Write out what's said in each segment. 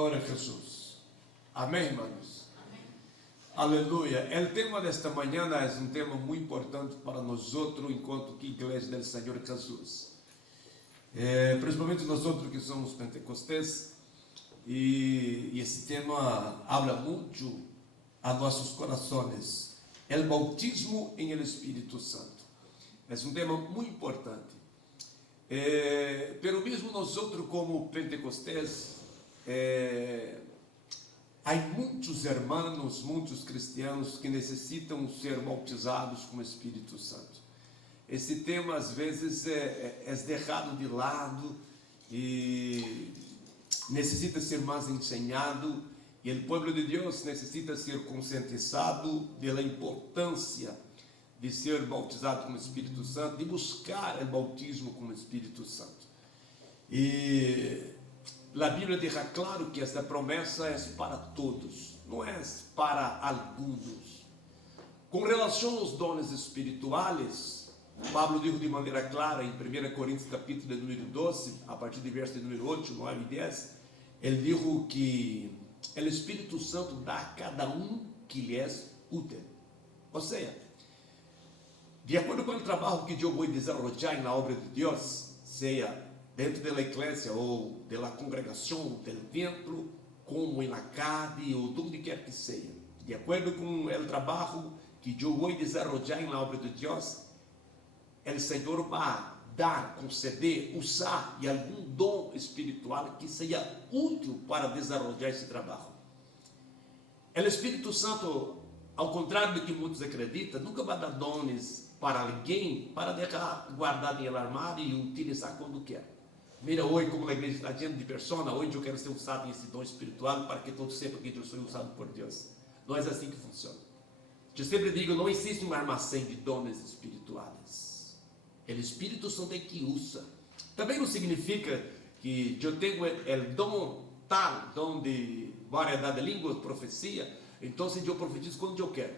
Glória a Jesus. Amém, irmãos? Amém. Aleluia. O tema desta manhã é um tema muito importante para nós outros, enquanto que igreja do Senhor Jesus. Principalmente nós outros que somos pentecostes, e esse tema habla muito a nossos corações. O bautismo em el Espírito Santo. É um tema muito importante. Pelo mesmo nós outros como pentecostes, há muitos irmãos, muitos cristianos que necessitam ser bautizados com o Espírito Santo. Esse tema às vezes é deixado de lado e necessita ser mais ensinado, e o povo de Deus necessita ser conscientizado da importância de ser bautizado com o Espírito Santo, de buscar o bautismo com o Espírito Santo. E a Bíblia deixa claro que esta promessa é para todos, não é para alguns. Com relação aos dons espirituais, Pablo diz de maneira clara em 1 Coríntios capítulo de número 12, a partir do verso de número 8, 9 e 10, ele diz que o Espírito Santo dá a cada um que lhe é útil. Ou seja, de acordo com o trabalho que eu vou desenvolver na obra de Deus, seja dentro da igreja ou da congregação, do templo, como na casa ou onde quer que seja, de acordo com o trabalho que eu vou desenvolver na obra de Deus, o Senhor vai dar, conceder, usar e algum dom espiritual que seja útil para desenvolver esse trabalho. O Espírito Santo, ao contrário do que muitos acreditam, nunca vai dar dons para alguém para deixar guardado em armário e utilizar quando quer. Mira, hoje como a igreja está cheia de pessoas, hoje eu quero ser usado nesse dom espiritual para que todos saibam que eu sou usado por Deus. Não é assim que funciona. Eu sempre digo, não existe um armazém de dons espirituais. O Espírito Santo é que usa. Também não significa que eu tenho o dom tal, dom de variedade de línguas, profecia, então eu profetizo quando eu quero.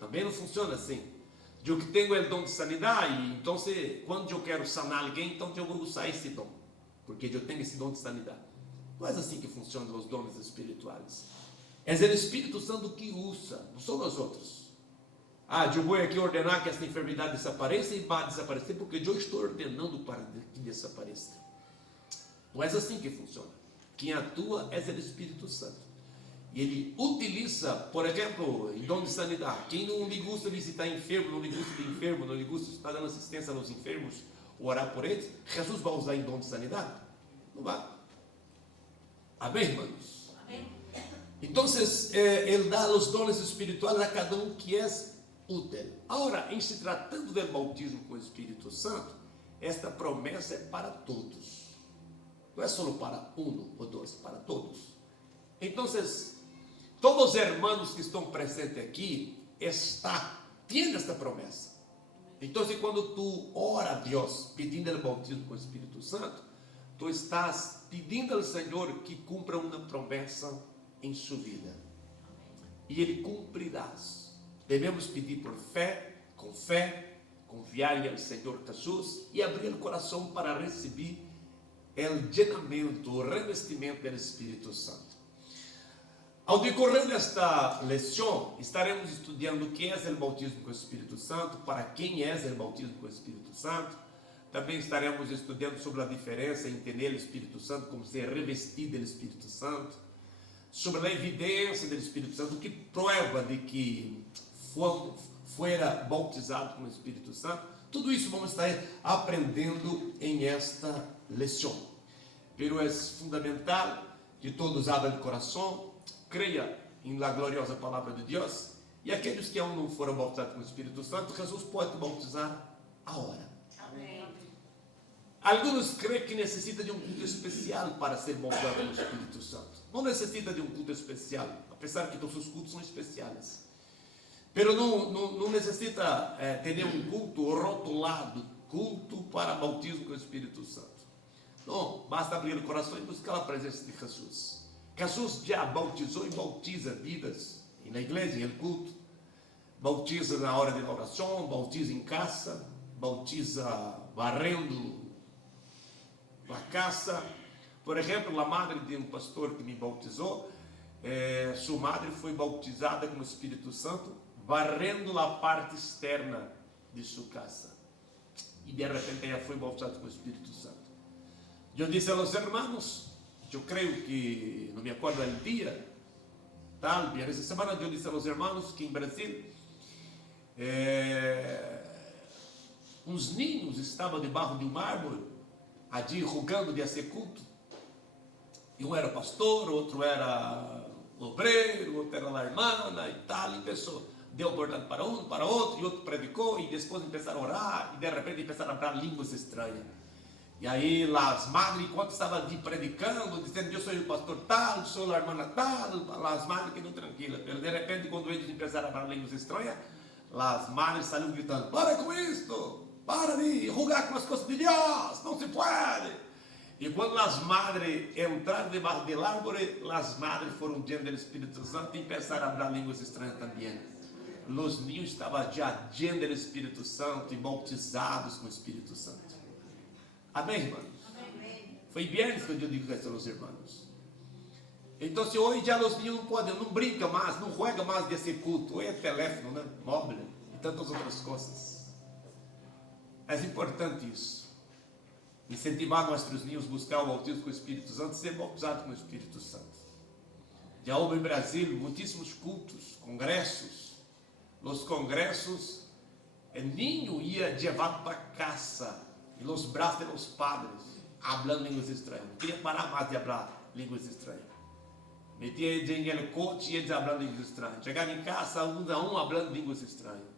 Também não funciona assim. Eu que tenho o dom de sanidade, então quando eu quero sanar alguém, então eu vou usar esse dom, porque eu tenho esse dom de sanidade. Não é assim que funcionam os dons espirituais. É o Espírito Santo que usa, não são nós outros. Eu vou aqui ordenar que essa enfermidade desapareça e vai desaparecer, porque eu estou ordenando para que desapareça. Não é assim que funciona. Quem atua é o Espírito Santo. E ele utiliza, por exemplo, em dom de sanidade. Quem não lhe gusta visitar enfermo, não lhe gusta de enfermo, não lhe gusta estar dando assistência aos enfermos, orar por eles, Jesus vai usar em dom de sanidade? Não vai. Amém, irmãos? Amém. Então, ele dá os dons espirituais a cada um que é útil. Agora, em se tratando do bautismo com o Espírito Santo, esta promessa é para todos. Não é só para um ou dois, para todos. Então, todos os irmãos que estão presentes aqui têm esta promessa. Então, quando tu ora a Deus pedindo o bautismo com o Espírito Santo, tu estás pedindo ao Senhor que cumpra uma promessa em sua vida. E Ele cumprirá. Devemos pedir por fé, confiar ao Senhor Jesus e abrir o coração para receber o llenamento, o revestimento do Espírito Santo. Ao decorrer desta lição, estaremos estudando o que é o bautismo com o Espírito Santo, para quem é o bautismo com o Espírito Santo. Também estaremos estudando sobre a diferença entre ter o Espírito Santo, como ser revestido do Espírito Santo, sobre a evidência do Espírito Santo, o que prova de que fora bautizado com o Espírito Santo. Tudo isso vamos estar aprendendo em esta lição. Pero é fundamental que todos abram o coração, creia em la gloriosa palavra de Deus, e aqueles que ainda não foram bautizados com o Espírito Santo, Jesus pode bautizar agora. Amém. Alguns creem que necessita de um culto especial para ser bautizado com o Espírito Santo. Não necessita de um culto especial, apesar que todos os cultos são especiais. Pero não necessita ter um culto rotulado, culto para bautismo com o Espírito Santo. Não, basta abrir o coração e buscar a presença de Jesus. Jesus já bautizou e bautiza vidas na igreja, no culto. Bautiza na hora de oração, bautiza em casa, bautiza varrendo a casa. Por exemplo, a madre de um pastor que me bautizou, sua madre foi bautizada com o Espírito Santo, varrendo a parte externa de sua casa. E de repente ela foi bautizada com o Espírito Santo. Eu disse aos irmãos, eu creio que, não me acordo o dia, tal, essa semana eu disse aos irmãos que em Brasil, uns ninhos estavam debaixo de uma árvore, ali rogando de ser culto. E um era pastor, outro era obreiro, outro era a irmã e tal, e pessoa deu oportunidade para um, para outro, e outro predicou, e depois começaram a orar, e de repente começaram a falar línguas estranhas. E aí as madres, enquanto estavam ali predicando, dizendo, eu sou o pastor tal, sou a irmã tal, as madres que não tranquilas. De repente, quando eles começaram a falar línguas estranhas, as madres saíram gritando, para com isto, para de rogar com as coisas de Deus, não se pode. E quando as madres entraram debaixo da árvore, as madres foram diante do Espírito Santo e começaram a falar línguas estranhas também. Os niños estavam já diante do Espírito Santo e bautizados com o Espírito Santo. Amém, irmãos? Amém. Foi viernes que eu digo isso aos irmãos. Então, se hoje já os niños não podem, não brincam mais, não jogam mais desse culto, hoje é teléfono, né? Móvel e tantas outras coisas. É importante isso. Incentivar nossos niños a buscar o bautismo com o Espírito Santo e ser bautizados com o Espírito Santo. Já houve em Brasil muitíssimos cultos, congressos. Nos congressos, o niño ia levado para casa, e nos braços dos padres, falando línguas estranhas. Não queria parar mais de falar línguas estranhas. Metia eles em helicóptero e eles falando línguas estranhas. Chegava em casa, um a um, falando línguas estranhas.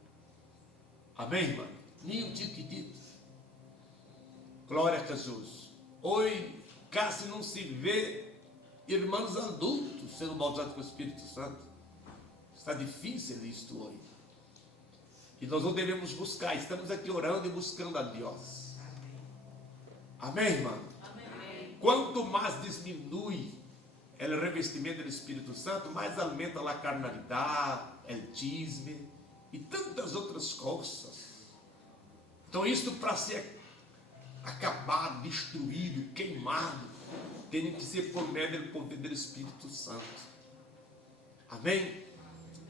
Amém, irmão? Ninho chiquitito. Glória a Jesus. Hoje, quase não se vê irmãos adultos sendo bautizados com o Espírito Santo. Está difícil isto hoje. E nós não devemos buscar. Estamos aqui orando e buscando a Deus. Amém, irmão? Amém. Quanto mais diminui o revestimento do Espírito Santo, mais aumenta a carnalidade, o chisme e tantas outras coisas. Então, isto para ser acabado, destruído, queimado, tem que ser por meio do poder do Espírito Santo. Amém?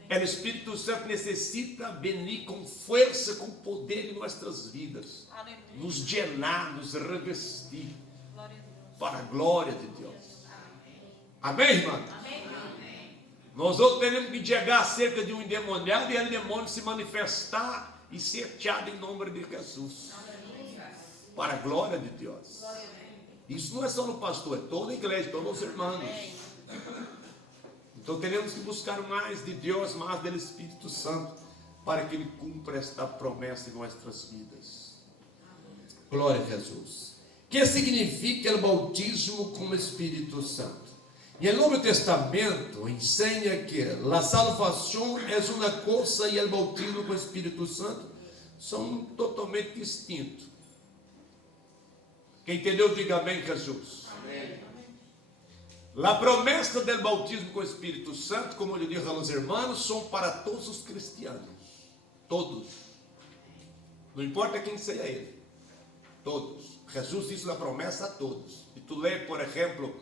O Espírito Santo necessita venir com força, com poder em nossas vidas. Aleluia. Nos llenar, nos revestir. Para a glória de Deus. Amém, irmão? Amém. Nós outros temos que chegar cerca de um endemoniado e o demônio se manifestar e ser tirado em nome de Jesus. Para a glória de Deus. Isso não é só no pastor, é toda a igreja, todos os irmãos. Então temos que buscar mais de Deus, mais do Espírito Santo, para que Ele cumpra esta promessa em nossas vidas. Glória a Jesus. O que significa o bautismo com o Espírito Santo? E o Novo Testamento ensina que a salvação é uma coisa e o bautismo com o Espírito Santo são totalmente distintos. Quem entendeu, diga amém, Jesus. Amém. A promessa do batismo com o Espírito Santo, como eu disse aos irmãos, são para todos os cristianos. Todos. Não importa quem seja ele. Todos. Jesus disse a promessa a todos. E tu lê, por exemplo,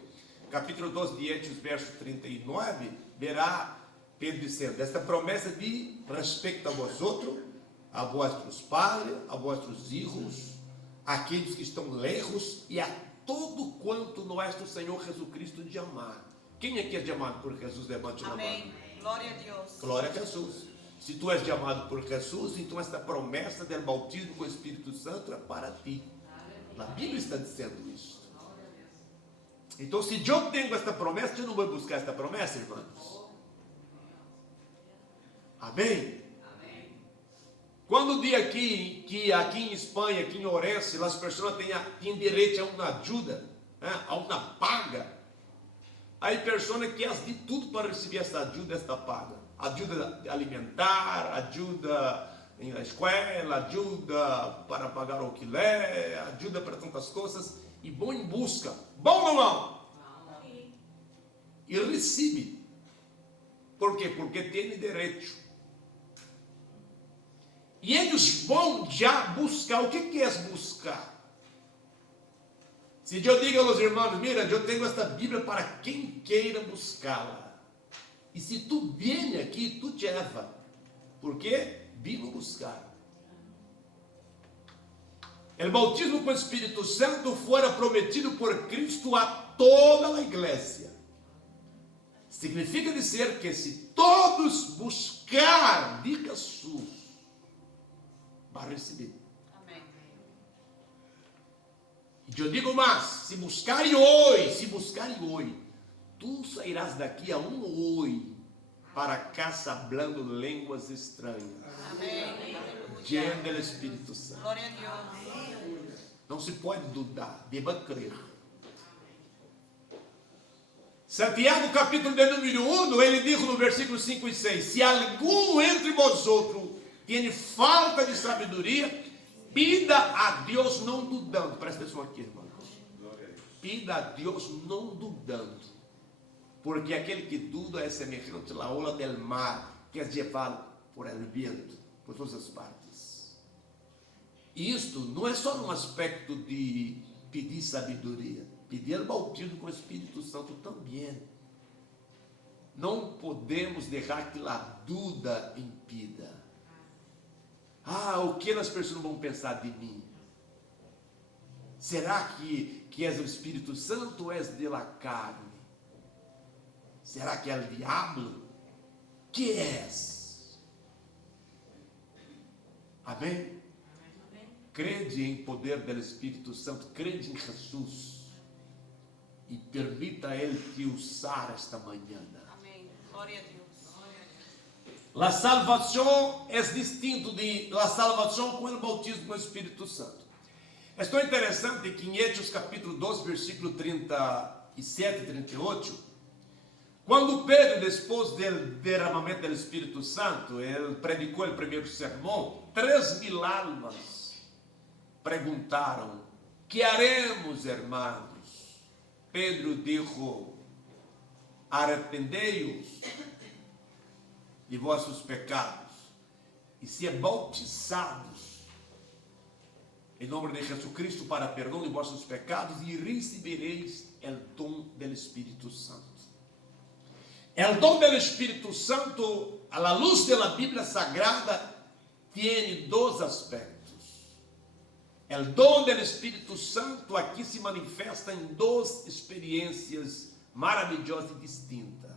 capítulo 2 de Hechos, verso 39, verá Pedro dizendo, esta promessa de respeito a vosotros, a vossos padres, a vossos filhos, aqueles que estão lejos e a todo quanto nosso Senhor Jesus Cristo de amar. Quem aqui é chamado por Jesus? Levante a mão. Amém. Glória a Deus. Glória a Jesus. Se tu és chamado por Jesus, então esta promessa do batismo com o Espírito Santo é para ti. A Bíblia está dizendo isso. Então, se eu tenho esta promessa, eu não vou buscar esta promessa, irmãos. Amém? Quando diz aqui que aqui em Espanha, aqui em Orense, as pessoas têm direito a uma ajuda, a uma paga, há pessoas que fazem de tudo para receber esta ajuda, esta paga. Ajuda alimentar, ajuda na escola, ajuda para pagar o alquiler, ajuda para tantas coisas, e vão em busca. Bom ou não? E recebe. Por quê? Porque tem direito. E eles vão já buscar. O que é buscar? Se eu digo aos irmãos, mira, eu tenho esta Bíblia para quem queira buscá-la. E se tu vem aqui, tu te leva. Porque vim buscar. O bautismo com o Espírito Santo fora prometido por Cristo a toda a igreja. Significa dizer que se todos buscar de Jesus, vai receber. Amém. E eu digo mais, se buscarem hoje, tu sairás daqui a hoje para casa hablando línguas estranhas. Amém. Lleno do Espírito Santo. Glória a Deus. Não se pode dudar, deva crer. Santiago, capítulo de número 1, ele diz no versículo 5 e 6: se algum entre vosotros tem falta de sabedoria, pida a Deus não dudando. Presta atenção aqui, irmãos. Pida a Deus não dudando. Porque aquele que duda é semelhante à ola del mar, que é levado por el viento, por todas as partes. E isto não é só um aspecto de pedir sabedoria. Pedir o bautismo com o Espírito Santo também. Não podemos deixar que a dúvida impida. O que as pessoas vão pensar de mim? Será que és o Espírito Santo ou és de la carne? Será que é o diabo? Que és? Amém? Crede em poder do Espírito Santo, crede em Jesus e permita a Ele te usar esta manhã. Amém. Glória a Deus. La salvação é distinto de la salvação com o bautismo com o Espírito Santo. É tão interessante que em Hechos capítulo 12, versículo 37 e 38, quando Pedro, depois do derramamento do Espírito Santo, ele predicou o primeiro sermão, 3.000 almas perguntaram: que haremos, irmãos? Pedro disse: arrependei-os de vossos pecados e se bautizados em nome de Jesus Cristo para perdão de vossos pecados e recebereis o dom do Espírito Santo. O dom do Espírito Santo, à luz da Bíblia Sagrada, tem dois aspectos. O dom do Espírito Santo aqui se manifesta em duas experiências maravilhosas e distintas.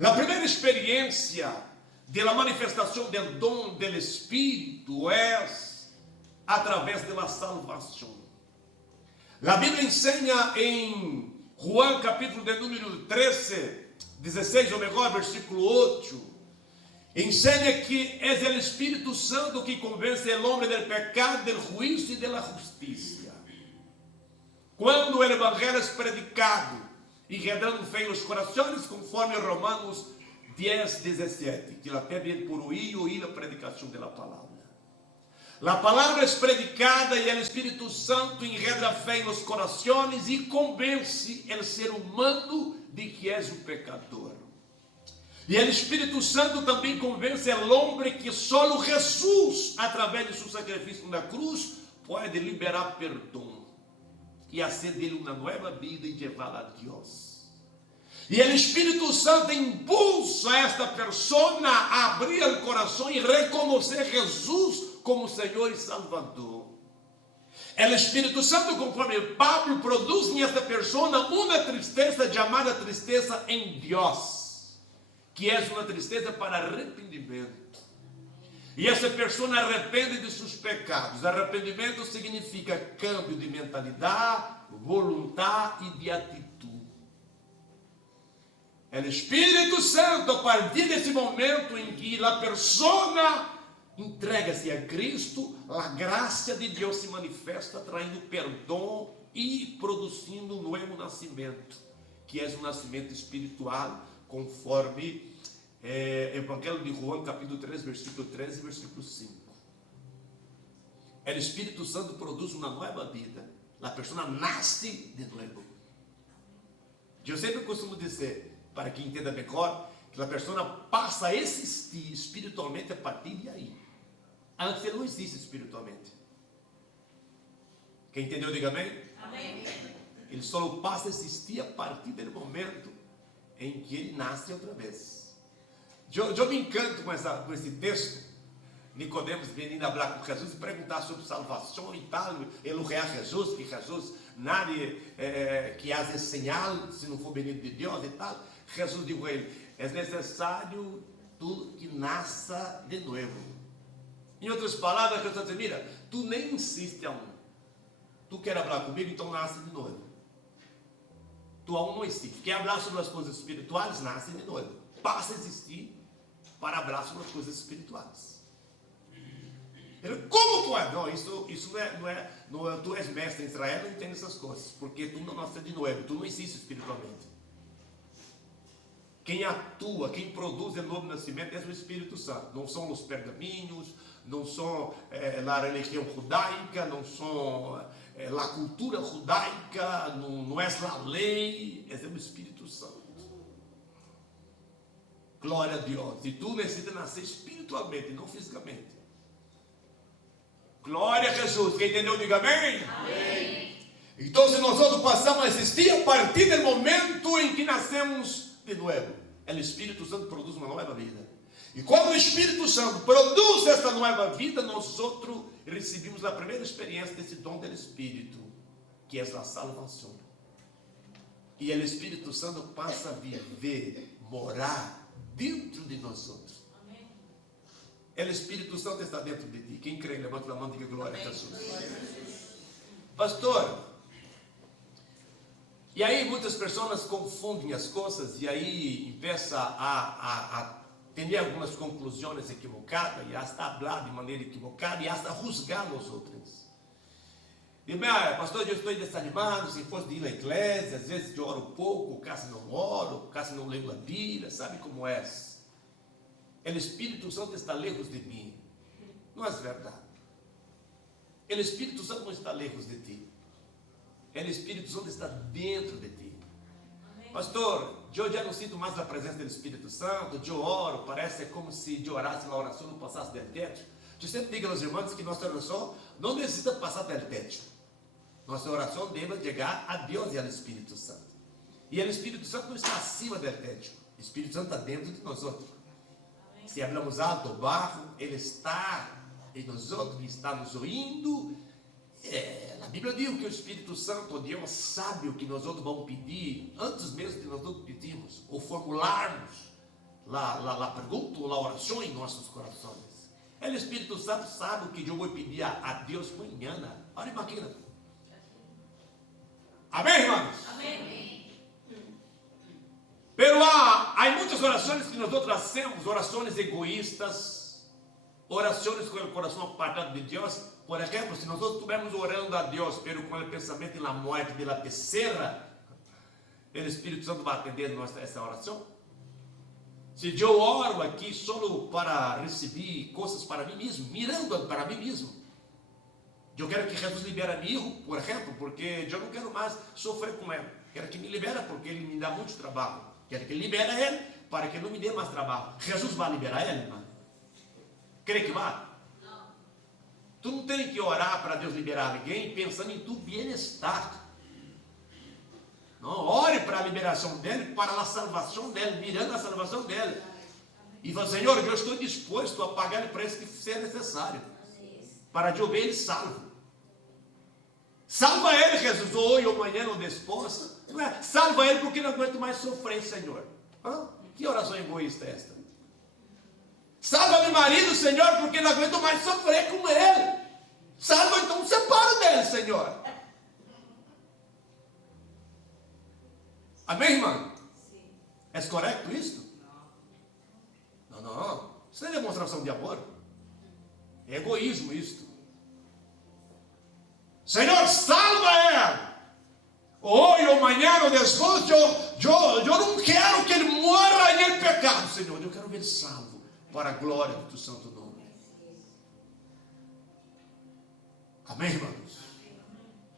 A primeira experiência da manifestação do dom do Espírito é através da salvação. A Bíblia ensina em Juan capítulo de número 13, 16 ou melhor, versículo 8, ensina que é o Espírito Santo que convence o homem do pecado, do juízo e da justiça. Quando o Evangelho é predicado, enredrando fé nos corações, conforme Romanos 10, 17, que a fé vem por ouvir a predicação da palavra. A palavra é predicada e o Espírito Santo enredra fé nos corações e convence o ser humano de que és um pecador. E o Espírito Santo também convence o homem que só Jesus, através de seu sacrifício na cruz, pode liberar perdão e fazer dele uma nova vida e levá-la a Deus. E o Espírito Santo impulsa esta pessoa a abrir o coração e reconhecer Jesus como Senhor e Salvador. O Espírito Santo, conforme Pablo, produz nesta pessoa uma tristeza chamada tristeza em Deus, que é uma tristeza para arrependimento. E essa pessoa arrepende de seus pecados. Arrependimento significa câmbio de mentalidade, vontade e de atitude. O Espírito Santo, a partir desse momento em que a pessoa entrega-se a Cristo, a graça de Deus se manifesta, traindo perdão e produzindo um novo nascimento, que é um nascimento espiritual, conforme Evangelho de Juan, capítulo 3, versículo 13 e versículo 5. O Espírito Santo produz uma nova vida, a pessoa nasce de novo. Eu sempre costumo dizer, para que entenda melhor, que a pessoa passa a existir espiritualmente a partir de aí. Antes ele não existe espiritualmente. Quem entendeu, diga amém. Amém. Ele só passa a existir a partir do momento em que ele nasce outra vez. Eu me encanto com esse texto. Nicodemos vindo falar com Jesus e perguntar sobre salvação e tal. Elogiar Jesus, que Jesus, nadie que haja señal se não for bendito de Deus e tal. Jesus disse a ele: é necessário tu que nasça de novo. Em outras palavras, Jesus disse: mira, tu nem insiste aún. Tu quer falar comigo, então nasce de novo. Tu aún não insiste. Quer falar sobre as coisas espirituais, nasce de novo. Passa a existir para falar sobre as coisas espirituais. Como tu é? Não, isso não é. Tu és mestre em Israel, não entende essas coisas, porque tu não nasce de novo, tu não existe espiritualmente. Quem atua, quem produz o novo nascimento é o Espírito Santo. Não são os pergaminhos, não são a religião judaica, não são a cultura judaica, não é a lei, é o Espírito Santo. Glória a Deus. E tu necessitas nascer espiritualmente, não fisicamente. Glória a Jesus. Quem entendeu, diga amém. Amém. Então, se nós passamos a existir a partir do momento em que nascemos de novo, o Espírito Santo produz uma nova vida. E quando o Espírito Santo produz essa nova vida, nós outros recebemos a primeira experiência desse dom do Espírito, que é a salvação. E o Espírito Santo passa a viver, morar dentro de nós outros. O Espírito Santo está dentro de ti. Quem crê, levanta a mão e diga glória a Jesus. Pastor, e aí muitas pessoas confundem as coisas e aí começam a ter algumas conclusões equivocadas e hasta falar de maneira equivocada e hasta juzgar os outros. E pastor, eu estou desanimado, se fosse de ir à igreja, às vezes eu oro pouco, quase não oro, quase não leio a Bíblia, sabe como é? O Espírito Santo está lejos de mim. Não é verdade. O Espírito Santo não está lejos de ti. O Espírito Santo está dentro de ti. Amém. Pastor, eu já não sinto mais a presença do Espírito Santo. Eu oro, parece como se eu orasse na oração não passasse del teto. Eu sempre digo aos irmãos que nossa oração não necessita passar del teto. Nossa oração deve chegar a Deus e ao Espírito Santo. E o Espírito Santo não está acima del teto. O Espírito Santo está dentro de nós outros. Se hablamos alto ou baixo, Ele está em nós outros, Ele está nos ouvindo. A Bíblia diz que o Espírito Santo, o Deus, sabe o que nós outros vamos pedir, antes mesmo de nós outros pedirmos, ou formularmos a pergunta ou a oração em nossos corações. O Espírito Santo sabe o que eu vou pedir a Deus amanhã. Olha, imagina. Amém, irmãos? Amém. Pero há muitas orações que nós hacemos, orações egoístas, orações com o coração apartado de Deus. Por exemplo, se nós estivermos orando a Deus, pero com o pensamento na morte da terceira, o Espírito Santo vai atender essa oração? Se eu oro aqui só para receber coisas para mim mesmo, mirando para mim mesmo, eu quero que Jesus libere meu filho, por exemplo, porque eu não quero mais sofrer com ele. Quero que me libere porque ele me dá muito trabalho. Quero que libere ele para que não me dê mais trabalho. Jesus vai liberar ele, irmão? Crê que vai? Não. Tu não tem que orar para Deus liberar alguém pensando em tu bem-estar. Não, ore para a liberação dele, para a salvação dele, mirando a salvação dele. E fala: Senhor, eu estou disposto a pagar o preço que ser necessário para eu ver ele salvo. Salva ele, Jesus, hoje ou amanhã ou depois. Não é? Salva ele porque não aguento mais sofrer, Senhor. Que oração egoísta é esta? Salva meu marido, Senhor, porque não aguento mais sofrer com ele. Salva, então separa dele, Senhor. Amém, irmão? Sim. É correto isso? Não. Isso não é demonstração de amor. É egoísmo isto. Senhor, salva ele. Hoje ou amanhã ou depois, eu não quero que ele morra em pecado, Senhor. Eu quero ver ele salvo para a glória do teu santo nome. Amém, irmãos?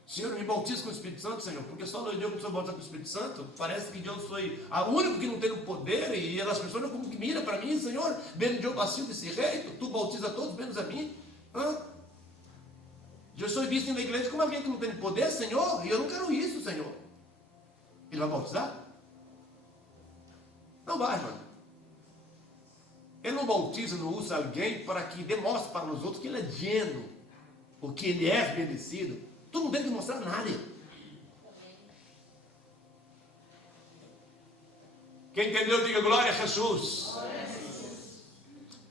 Senhor, me bautiza com o Espírito Santo, Senhor, porque só eu que sou bautizado com o Espírito Santo. Parece que eu sou o único que não tem o poder, e as pessoas como que miram para mim: Senhor, menos eu vacilo desse jeito, tu bautiza todos, menos a mim. Eu sou visto na igreja como alguém que não tem poder, Senhor, e eu não quero isso, Senhor. Ele vai bautizar? Não vai, mano. Ele não bautiza, não usa alguém para que demonstre para os outros que ele é digno, ou que ele é bendecido. Tu não tem que mostrar nada. Quem entendeu, diga glória a Jesus.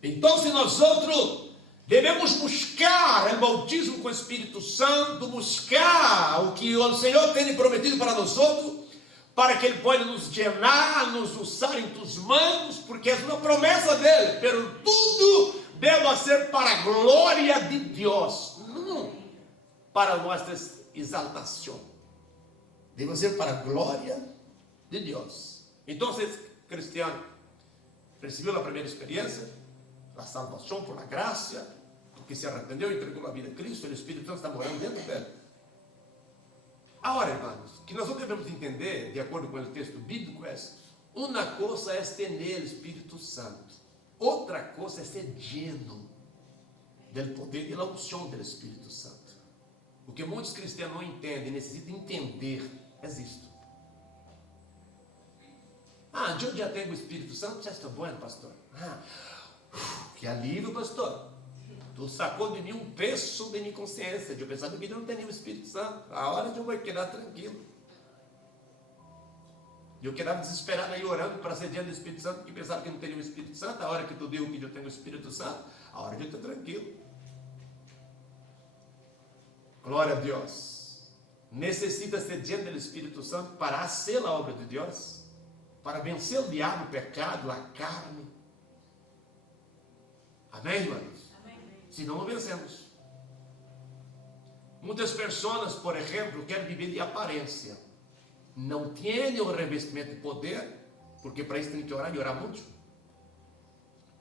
Então, se nós outros devemos buscar o batismo com o Espírito Santo, buscar o que o Senhor tem prometido para nós outros, para que Ele possa nos llenar, nos usar em tuas mãos, porque é uma promessa dele, pero tudo deve ser para a glória de Deus, não para nossa exaltação, deve ser para a glória de Deus. Então, cristiano, recebeu a primeira experiência, a salvação por a graça, porque se arrependeu e entregou a vida a Cristo, o Espírito Santo está morando dentro dele. Agora, irmãos, que nós não devemos entender, de acordo com o texto bíblico, é: uma coisa é ter o Espírito Santo, outra coisa é ser lleno do poder e da unção do Espírito Santo. O que muitos cristãos não entendem, necessitam entender, é isto. Eu já tenho o Espírito Santo, já estou bom, pastor. Que alívio, pastor. Tu sacou de mim um peso de minha consciência. Eu pensava que eu não tinha o Espírito Santo. A hora de eu vou quedar tranquilo. Eu quedava desesperado aí orando para ser diante do Espírito Santo, porque pensava que não teria o Espírito Santo. A hora que tu deu que eu tenho o Espírito Santo, a hora que eu estou tranquilo. Glória a Deus. Necessita ser diante do Espírito Santo para fazer a obra de Deus, para vencer o diabo, o pecado, a carne. Amém, irmãos? Senão não vencemos. Muitas pessoas, por exemplo, querem viver de aparência. Não têm o revestimento de poder, porque para isso tem que orar e orar muito.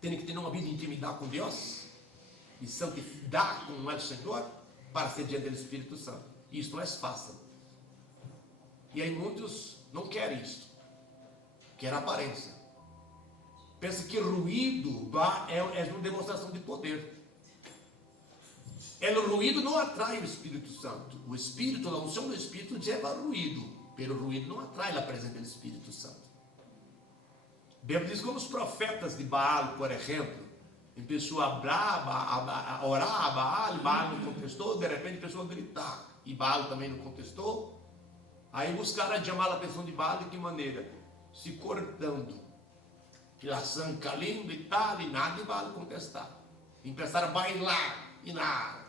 Tem que ter uma vida de intimidade com Deus e santidade com o Senhor para ser diante do Espírito Santo. Isso não é fácil. E aí muitos não querem isso. Querem aparência. Pensa que ruído é uma demonstração de poder. O ruído não atrai o Espírito Santo. O Espírito, a unção do Espírito leva ruído, pero o ruído não atrai a presença do Espírito Santo. Bíblia diz como os profetas de Baal, por exemplo, começou a orar a Baal, Baal não contestou, de repente a pessoa gritar, e Baal também não contestou. Aí buscaram chamar a atenção de Baal de que maneira? Se cortando, que a sangue caindo e tal, e nada de Baal contestar. E começaram a bailar, e nada.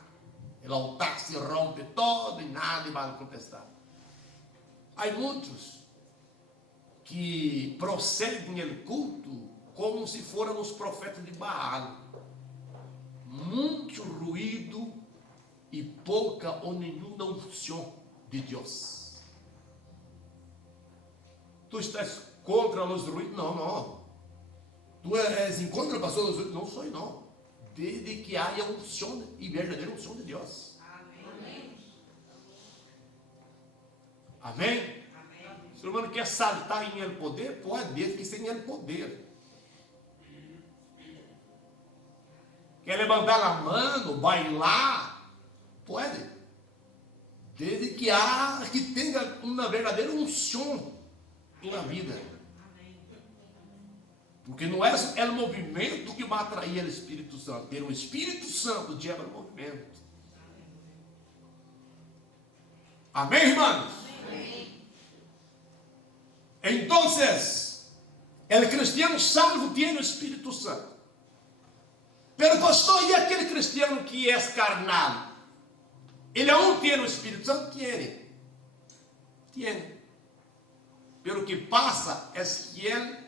O altar se rompe todo e nada vai contestar. Há muitos que prosseguem o culto como se foram os profetas de Baal. Muito ruído e pouca ou nenhuma unção de Deus. Tu estás contra os ruídos? Não. Tu és em contra, pastor, dos ruídos? Não sou, não. Desde que haja unção e verdadeira unção de Deus. Amém? Amém? O ser humano quer saltar em el poder? Pode, desde que sem el poder. Quer levantar a mão, bailar? Pode. Desde que tenha uma verdadeira unção na vida. Porque não é o movimento que vai atrair o Espírito Santo. O Espírito Santo leva o movimento. Amém, irmãos? Amém. Então, o cristiano salvo tem o Espírito Santo. Pero pastor, e aquele cristiano que é carnal? Ele aún tem o Espírito Santo? Tem. Pelo que passa é que ele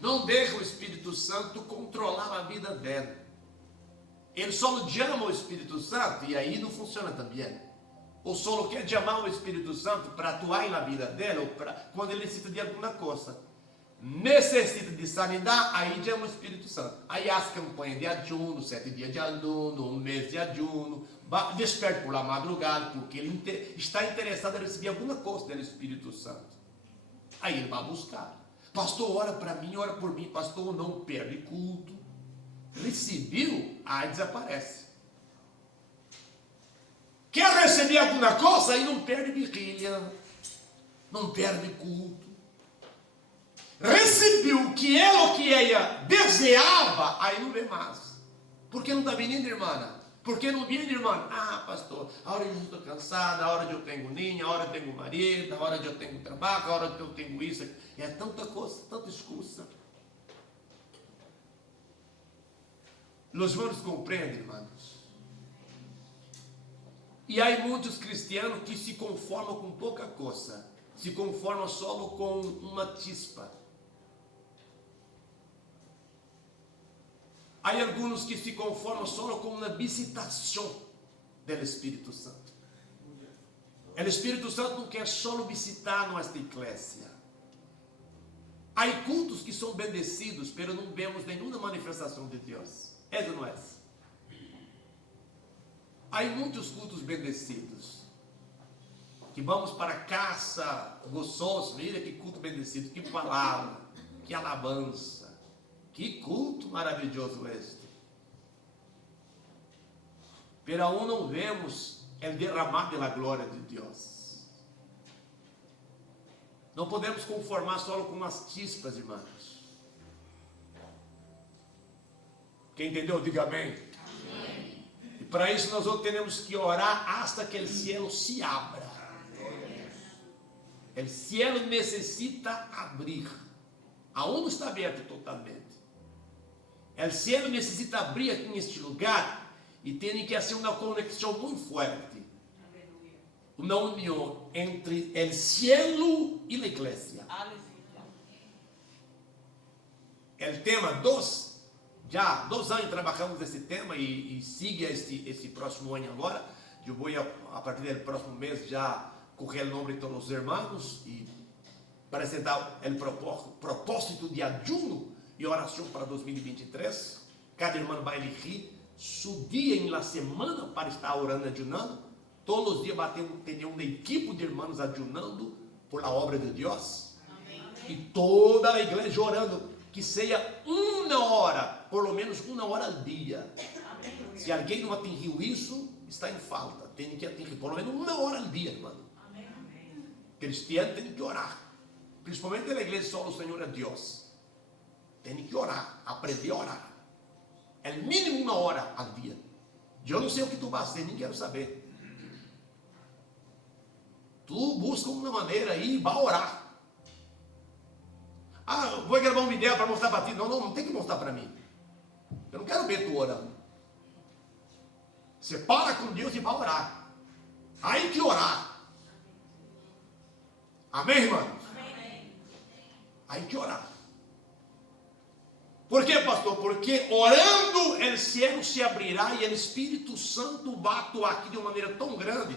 não deixa o Espírito Santo controlar a vida dele. Ele só chama o Espírito Santo e aí não funciona também. Ou só quer chamar o Espírito Santo para atuar na vida dele, ou quando ele necessita de alguma coisa. Necessita de sanidade, aí chama o Espírito Santo. Aí as campanhas de ajuno, 7 dias de ajuno, 1 mês de ajuno, desperta por la madrugada, porque ele está interessado em receber alguma coisa do Espírito Santo. Aí ele vai buscar. Pastor, ora para mim, ora por mim. Pastor, não perde culto. Recebeu, aí desaparece. Quer receber alguma coisa e não perde vigília, não perde culto. Recebeu o que ele ou que ela desejava, aí não vê mais. Por que não está vindo, irmã? Por que não vem, irmã? Ah, pastor, a hora eu estou cansada, a hora que eu tenho ninho, a hora que eu tenho marido, a hora que eu tenho trabalho, a hora que eu tenho isso. É tanta coisa, tanta excusa. Os irmãos compreendem, irmãos? E há muitos cristianos que se conformam com pouca coisa, se conformam só com uma chispa. Há alguns que se conformam só com uma visitação do Espírito Santo. O Espírito Santo não quer só visitar nossa igreja. Há cultos que são bendecidos, mas não vemos nenhuma manifestação de Deus. É ou não é? Há muitos cultos bendecidos, que vamos para a casa gozosos, mira que culto bendecido, que palavra, que alabança. Que culto maravilhoso este. Pero aún não vemos o derramar da glória de Deus. Não podemos conformar só com umas chispas, irmãos. Quem entendeu, diga amém. Amém. E para isso nós temos que orar hasta que o cielo se abra. O cielo necessita abrir. Aún não está aberto totalmente. O cielo necessita abrir aqui neste lugar e tem que haver uma conexão muito forte. Uma união entre o cielo e a igreja. O tema 2, já 2 anos trabalhamos nesse tema e sigue esse próximo ano agora. Eu vou a partir do próximo mês já correr o nome de todos os irmãos e apresentar o propósito de ajuno e oração para 2023. Cada irmão vai elegir seu dia em la semana para estar orando e ajunando. Todos os dias tem uma equipe de irmãos ajunando por a obra de Deus. Amém. E toda a igreja orando, que seja 1 hora, por lo menos 1 hora ao dia. Amém. Se alguém não atingiu isso, está em falta. Tem que atingir por lo menos 1 hora ao dia, irmão. Amém. Cristiano tem que orar, principalmente na igreja só o Senhor é Deus. Tem que orar, aprender a orar. É mínimo 1 hora ao dia. Eu não sei o que tu vai fazer, nem quero saber. Tu busca uma maneira aí e vai orar. Ah, vou gravar um vídeo para mostrar para ti. Não tem que mostrar para mim. Eu não quero ver tu orando. Você para com Deus e vai orar. Aí que orar. Amém, irmãos? Amém. Aí que orar. Por quê, pastor? Porque orando o cielo se abrirá e o Espírito Santo vai atuar aqui de uma maneira tão grande,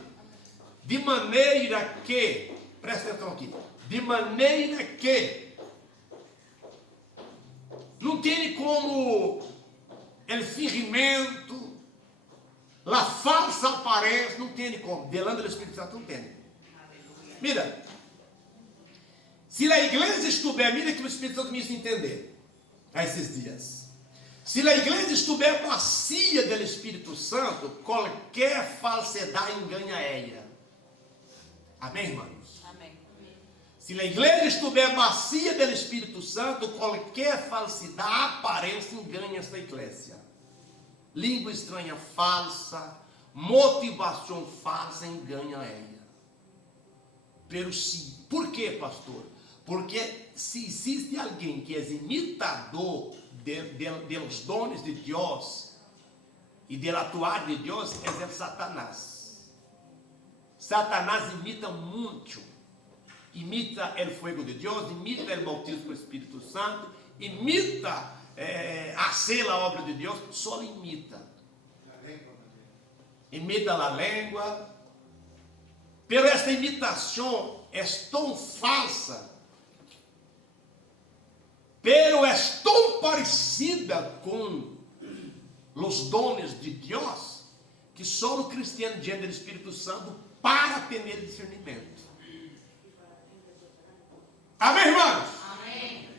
de maneira que, presta atenção aqui, de maneira que não tem como o fingimento, a falsa aparência, não tem como, delante do Espírito Santo não tem. Mira, se a igreja estiver, mira que o Espírito Santo me hizo entender a esses dias. Se a igreja estiver vazia do Espírito Santo, qualquer falsidade engana ela. Amém, irmãos? Amém. Se a igreja estiver vazia do Espírito Santo, qualquer falsidade, aparência engana esta igreja. Língua estranha falsa, motivação falsa engana ela. Pero sim, por quê, pastor? Porque se existe alguém que é imitador dos dones de Deus e do atuar de Deus, é Satanás. Satanás imita muito. Imita o fogo de Deus, imita o bautismo do Espírito Santo, imita a obra de Deus, só imita. Imita a língua. Pero esta imitação é tão falsa, pero é tão parecida com os dones de Deus, que só o cristiano diante do Espírito Santo para ter discernimento. Amém, irmãos? Amém.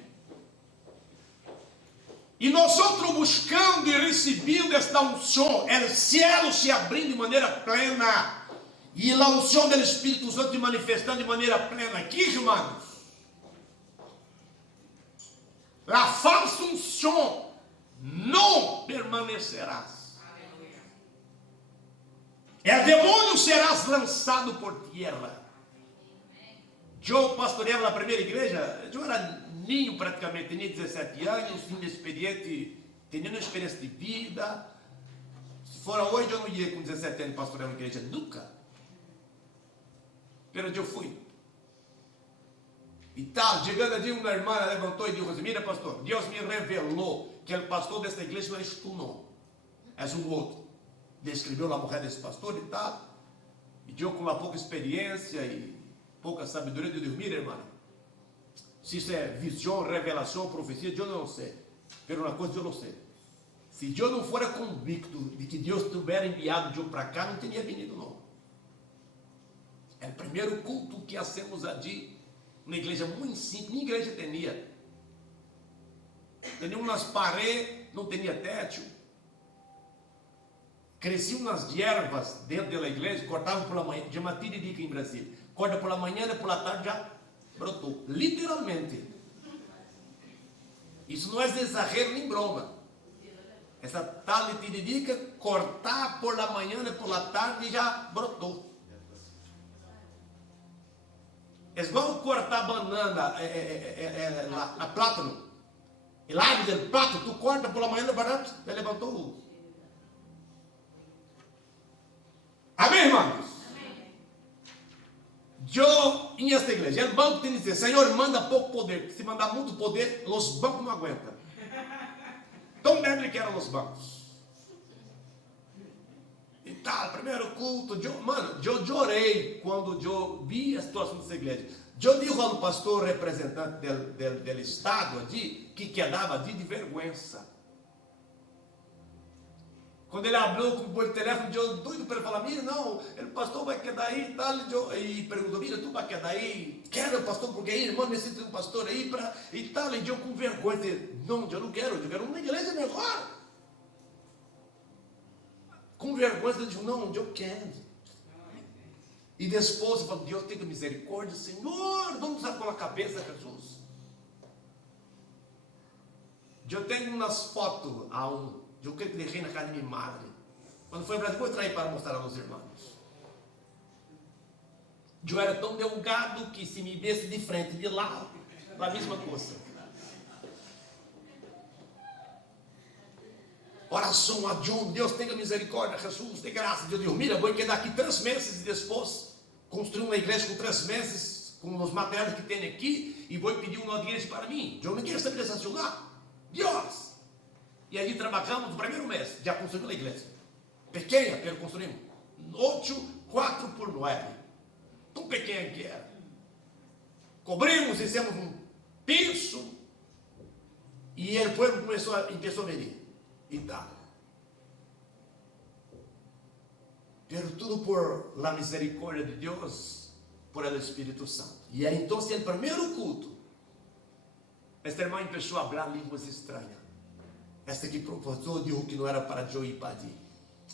E nós outros buscando e recebendo esta unção, o cielo se abrindo de maneira plena, E a unção do Espírito Santo se manifestando de maneira plena aqui, irmãos. A falsa unção não permanecerás. El demônio serás lançado por terra. Eu pastoreava na primeira igreja, eu era ninho praticamente, tinha 17 anos, inexperiente, tendo experiência de vida. Se for hoje, eu não ia com 17 anos pastorear uma igreja, nunca. Pero eu fui. E tal, chegando ali, uma irmã levantou e disse: mira, pastor, Deus me revelou que o pastor desta igreja não és tu, não. És um outro. Descreveu a mulher desse pastor e tal. E eu, com uma pouca experiência e pouca sabedoria, eu disse: mira, irmã, se isso é visão, revelação, profecia, eu não sei. Mas uma coisa eu não sei. Se eu não for convicto de que Deus tivesse enviado eu para cá, não teria vindo, não. É o primeiro culto que hacemos ali, uma igreja muito simples, nem igreja tinha. Tinha umas paredes, não tinha teto. Cresciam umas ervas dentro da igreja, cortavam pela manhã, de uma tiririca em Brasília. Corta pela manhã e pela tarde já brotou. Literalmente. Isso não é exagero nem broma. Essa tal de tiririca, cortar por la manhã e por la tarde já brotou. É igual cortar banana, a plátano. El árvore del plátano, tu corta por la manhã e por la tarde, já levantou o. Amém, irmãos? Eu, em esta igreja, o banco tem que dizer: Senhor, manda pouco poder. Se mandar muito poder, os bancos não aguentam. Tão débil que eram os bancos. E tal, primeiro culto, eu orei quando eu vi a situação dessa igreja. Eu disse ao pastor representante do estado ali, que quedava de vergonha. Quando ele abriu por telefone, eu doido para ele falar: mira, não, o pastor vai quedar aí e tal. E perguntou: mira, tu vai quedar aí? Quero o pastor, porque aí, irmão, necessita de um pastor aí e tal. E eu com vergonha, não, eu não quero, eu quero uma igreja melhor. Com vergonha, eu digo: não, eu quero. E depois eu falo: Deus, tenha misericórdia, Senhor, vamos usar com a cabeça, Jesus. Eu tenho umas fotos eu que deixei na casa de minha madre. Quando foi para Brasil, vou trair para mostrar aos irmãos. Eu era tão delgado que se me visse de frente, de lá, a mesma coisa. Oração a John, Deus tenha misericórdia, Jesus, tenha graça. Deus diz: mira, vou quedar aqui 3 meses e depois construir uma igreja com 3 meses, com os materiais que tem aqui, e vou pedir uma igreja para mim. Eu não quero saber dessa ciudad. Deus! E ali trabalhamos no primeiro mês, já construímos a igreja. Pequena, pero construímos. 4 por 9. Tão pequena que era. Cobrimos, fizemos um piso. E o povo começou a venir. E tal. Pero tudo por la misericórdia de Deus, por el Espírito Santo. E aí, então, no primeiro culto, esta irmã começou a falar línguas estranhas. Esta que proposou, disse que não era para eu ir para ali.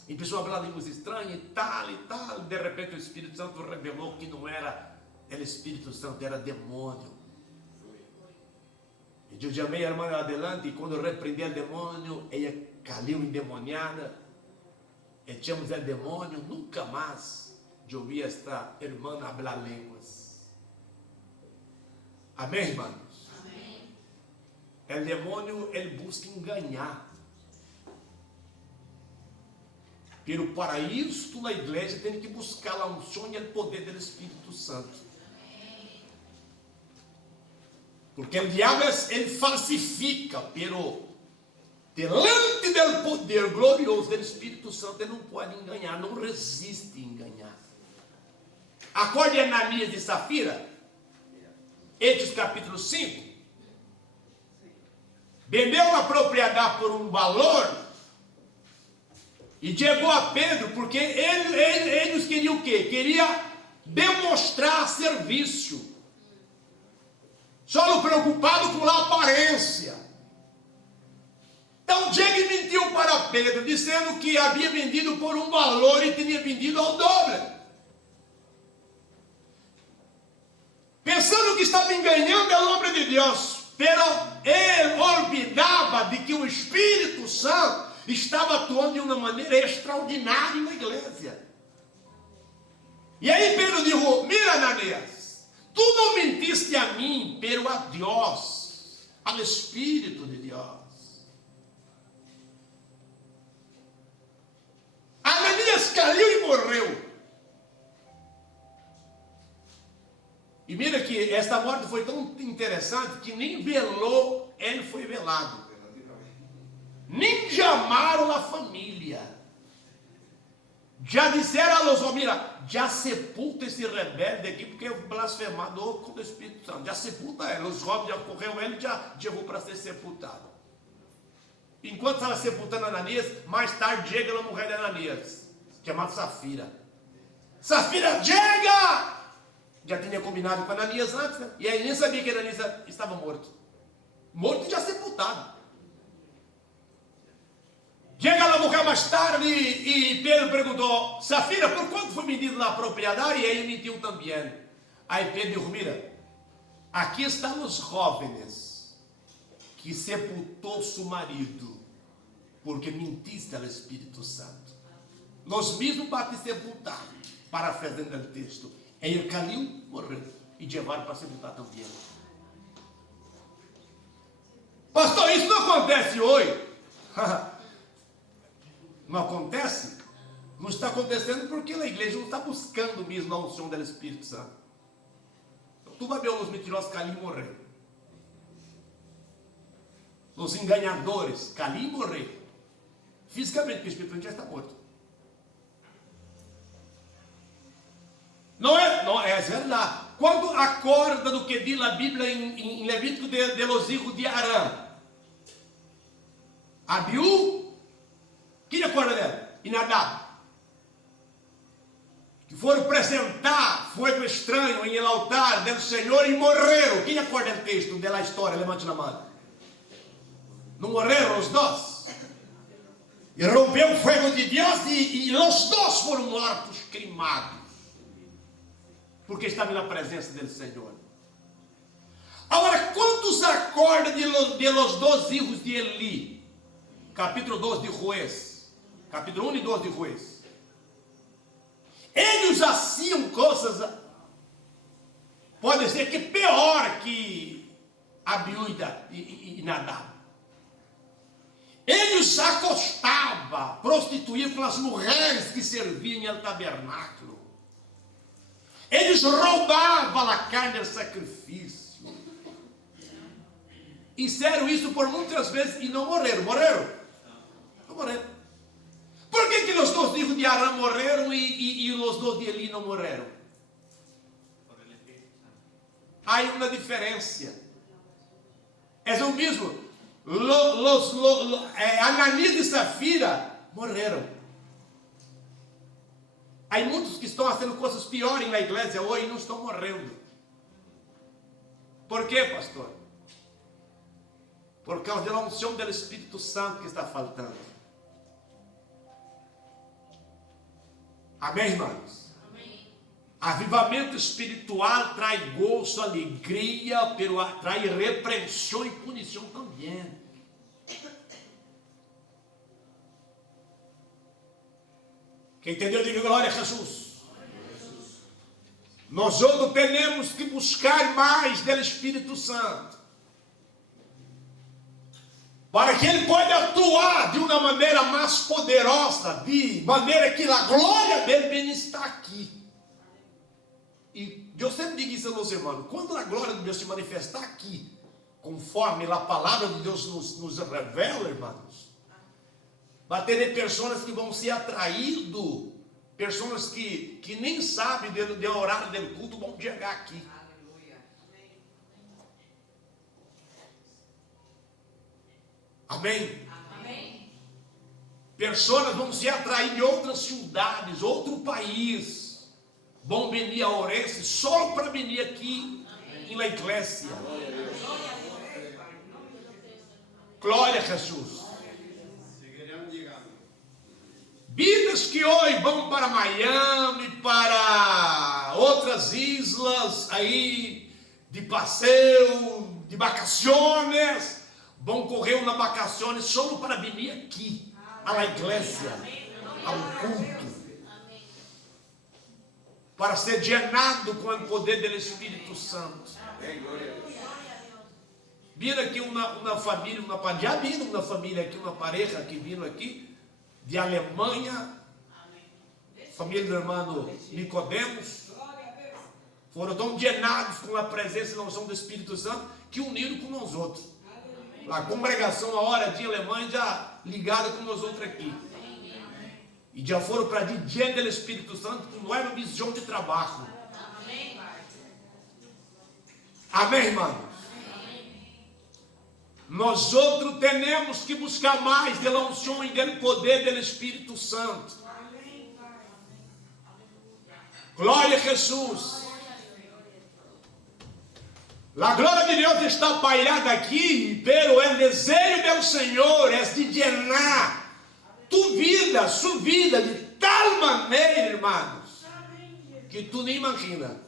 E começou a falar línguas estranhas e tal e tal. De repente o Espírito Santo revelou que não era o Espírito Santo, era demônio. E eu chamei a irmã adelante e quando eu repreendi o demônio, ela caiu endemoniada. Echamos o demônio, nunca mais eu vi esta irmã falar línguas. Amém, irmãos? O demônio, ele busca enganar. Pero para isso, na igreja, tem que buscar a unção e o poder do Espírito Santo. Porque o diabo, ele falsifica, pero delante do poder glorioso do Espírito Santo, ele não pode enganar, não resiste a enganar. Acorde Ananias e Safira, Hechos capítulo 5. Vendeu uma propriedade por um valor e chegou a Pedro, porque eles queriam o quê? Queria demonstrar serviço. Só preocupado com a aparência. Então Diego mentiu para Pedro, dizendo que havia vendido por um valor e tinha vendido ao dobro. estava enganando o nome de Deus, pero ele olvidava de que o Espírito Santo estava atuando de uma maneira extraordinária na igreja. E aí Pedro disse: mira, Ananias, tu não mentiste a mim, pero a Deus, ao Espírito de Deus. Ananias caiu e morreu. E mira que esta morte foi tão interessante que nem velou, ele foi velado. Nem chamaram a família. Já disseram a los: mira, já sepulta esse rebelde aqui, porque é blasfemador contra o Espírito Santo. Já sepulta ele. Os robos já correu ele, já levou para ser sepultado. Enquanto estava sepultando Ananias, mais tarde chega a mulher de Ananias, chamada Safira. Safira, chega! Já tinha combinado com Ananias antes, né? E aí nem sabia que Ananias estava morto. Morto e já sepultado. Chega a mulher mais tarde e Pedro perguntou: Safira, por quanto foi medido na propriedade? E ele mentiu também. Aí Pedro disse: mira, aqui estão os jovens que sepultou seu marido, porque mentiste ao Espírito Santo. Nós mesmos para te sepultar, parafraseando o texto. Ele caiu, morreu, e levaram para sepultar também. Pastor, isso não acontece hoje. Não acontece? Não está acontecendo porque a igreja não está buscando mesmo a unção do Espírito Santo. Então, tu vai ver os mentirosos cair e morrer. Os enganadores cair e morrer. Fisicamente, porque o Espírito Santo já está morto. Não é verdade. Quando acorda do que diz a Bíblia em Levítico de los hijos de Arão, Abiú, quem acorda dela? E Nadab, que foram apresentar fogo estranho em el altar do Senhor e morreram. Quem acorda o texto da história? Levante a mão. Não morreram os dois? E rompeu o fogo de Deus e os dois foram mortos, queimados, porque estavam na presença do Senhor. Agora, quantos acordam de los dois filhos de Eli? Capítulo 2 de Juez. Capítulo 1 e 2 de Juez. Eles faziam coisas, pode ser que pior que Abiú e Nadab. Eles se acostavam, prostituíam com as mulheres que serviam no tabernáculo. Eles roubavam a carne do sacrifício. E fizeram isso por muitas vezes e não morreram. Morreram? Não morreram. Por que os dois filhos de Arão morreram e os dois de Eli não morreram? Há uma diferença. É o mesmo. Ananias e Safira morreram. Há muitos que estão fazendo coisas piores na igreja hoje e não estão morrendo. Por quê, pastor? Por causa da unção do Espírito Santo que está faltando. Amém, irmãos? Amém. Avivamento espiritual traz gozo, alegria, traz repreensão e punição também. Quem entendeu, diga glória a Jesus. Nós outros temos que buscar mais do Espírito Santo, para que Ele possa atuar de uma maneira mais poderosa, de maneira que a glória dele está aqui. E eu sempre digo isso aos irmãos: quando a glória de Deus se manifestar aqui, conforme a palavra de Deus nos revela, irmãos, vai ter pessoas que vão ser atraídas, pessoas que nem sabem do horário do culto, vão chegar aqui. Amém? Amém. Pessoas vão se atrair de outras cidades, outro país, vão vir a Orense só para vir aqui na igreja. Glória a Jesus. Vidas que hoje vão para Miami, para outras islas aí, de passeio, de vacaciones, vão correr uma vacaciones só para vir aqui, à igreja, ao culto, para ser llenado com o poder do Espírito Santo. Viram aqui uma família, já viram uma família aqui, uma pareja que viram aqui, de Alemanha, família do irmão Nicodemos, foram tão llenados com a presença e a unção do Espírito Santo, que uniram com nós outros. A congregação, a hora de Alemanha, já ligada com nós outros aqui. E já foram para diante do Espírito Santo com nova visão de trabalho. Amém, irmãos? Nós outros temos que buscar mais da unção e do poder do Espírito Santo. Glória a Jesus. A glória de Deus está pairada aqui, pero o desejo do Senhor é de llenar tu vida, sua vida, de tal maneira, irmãos, que tu nem imagina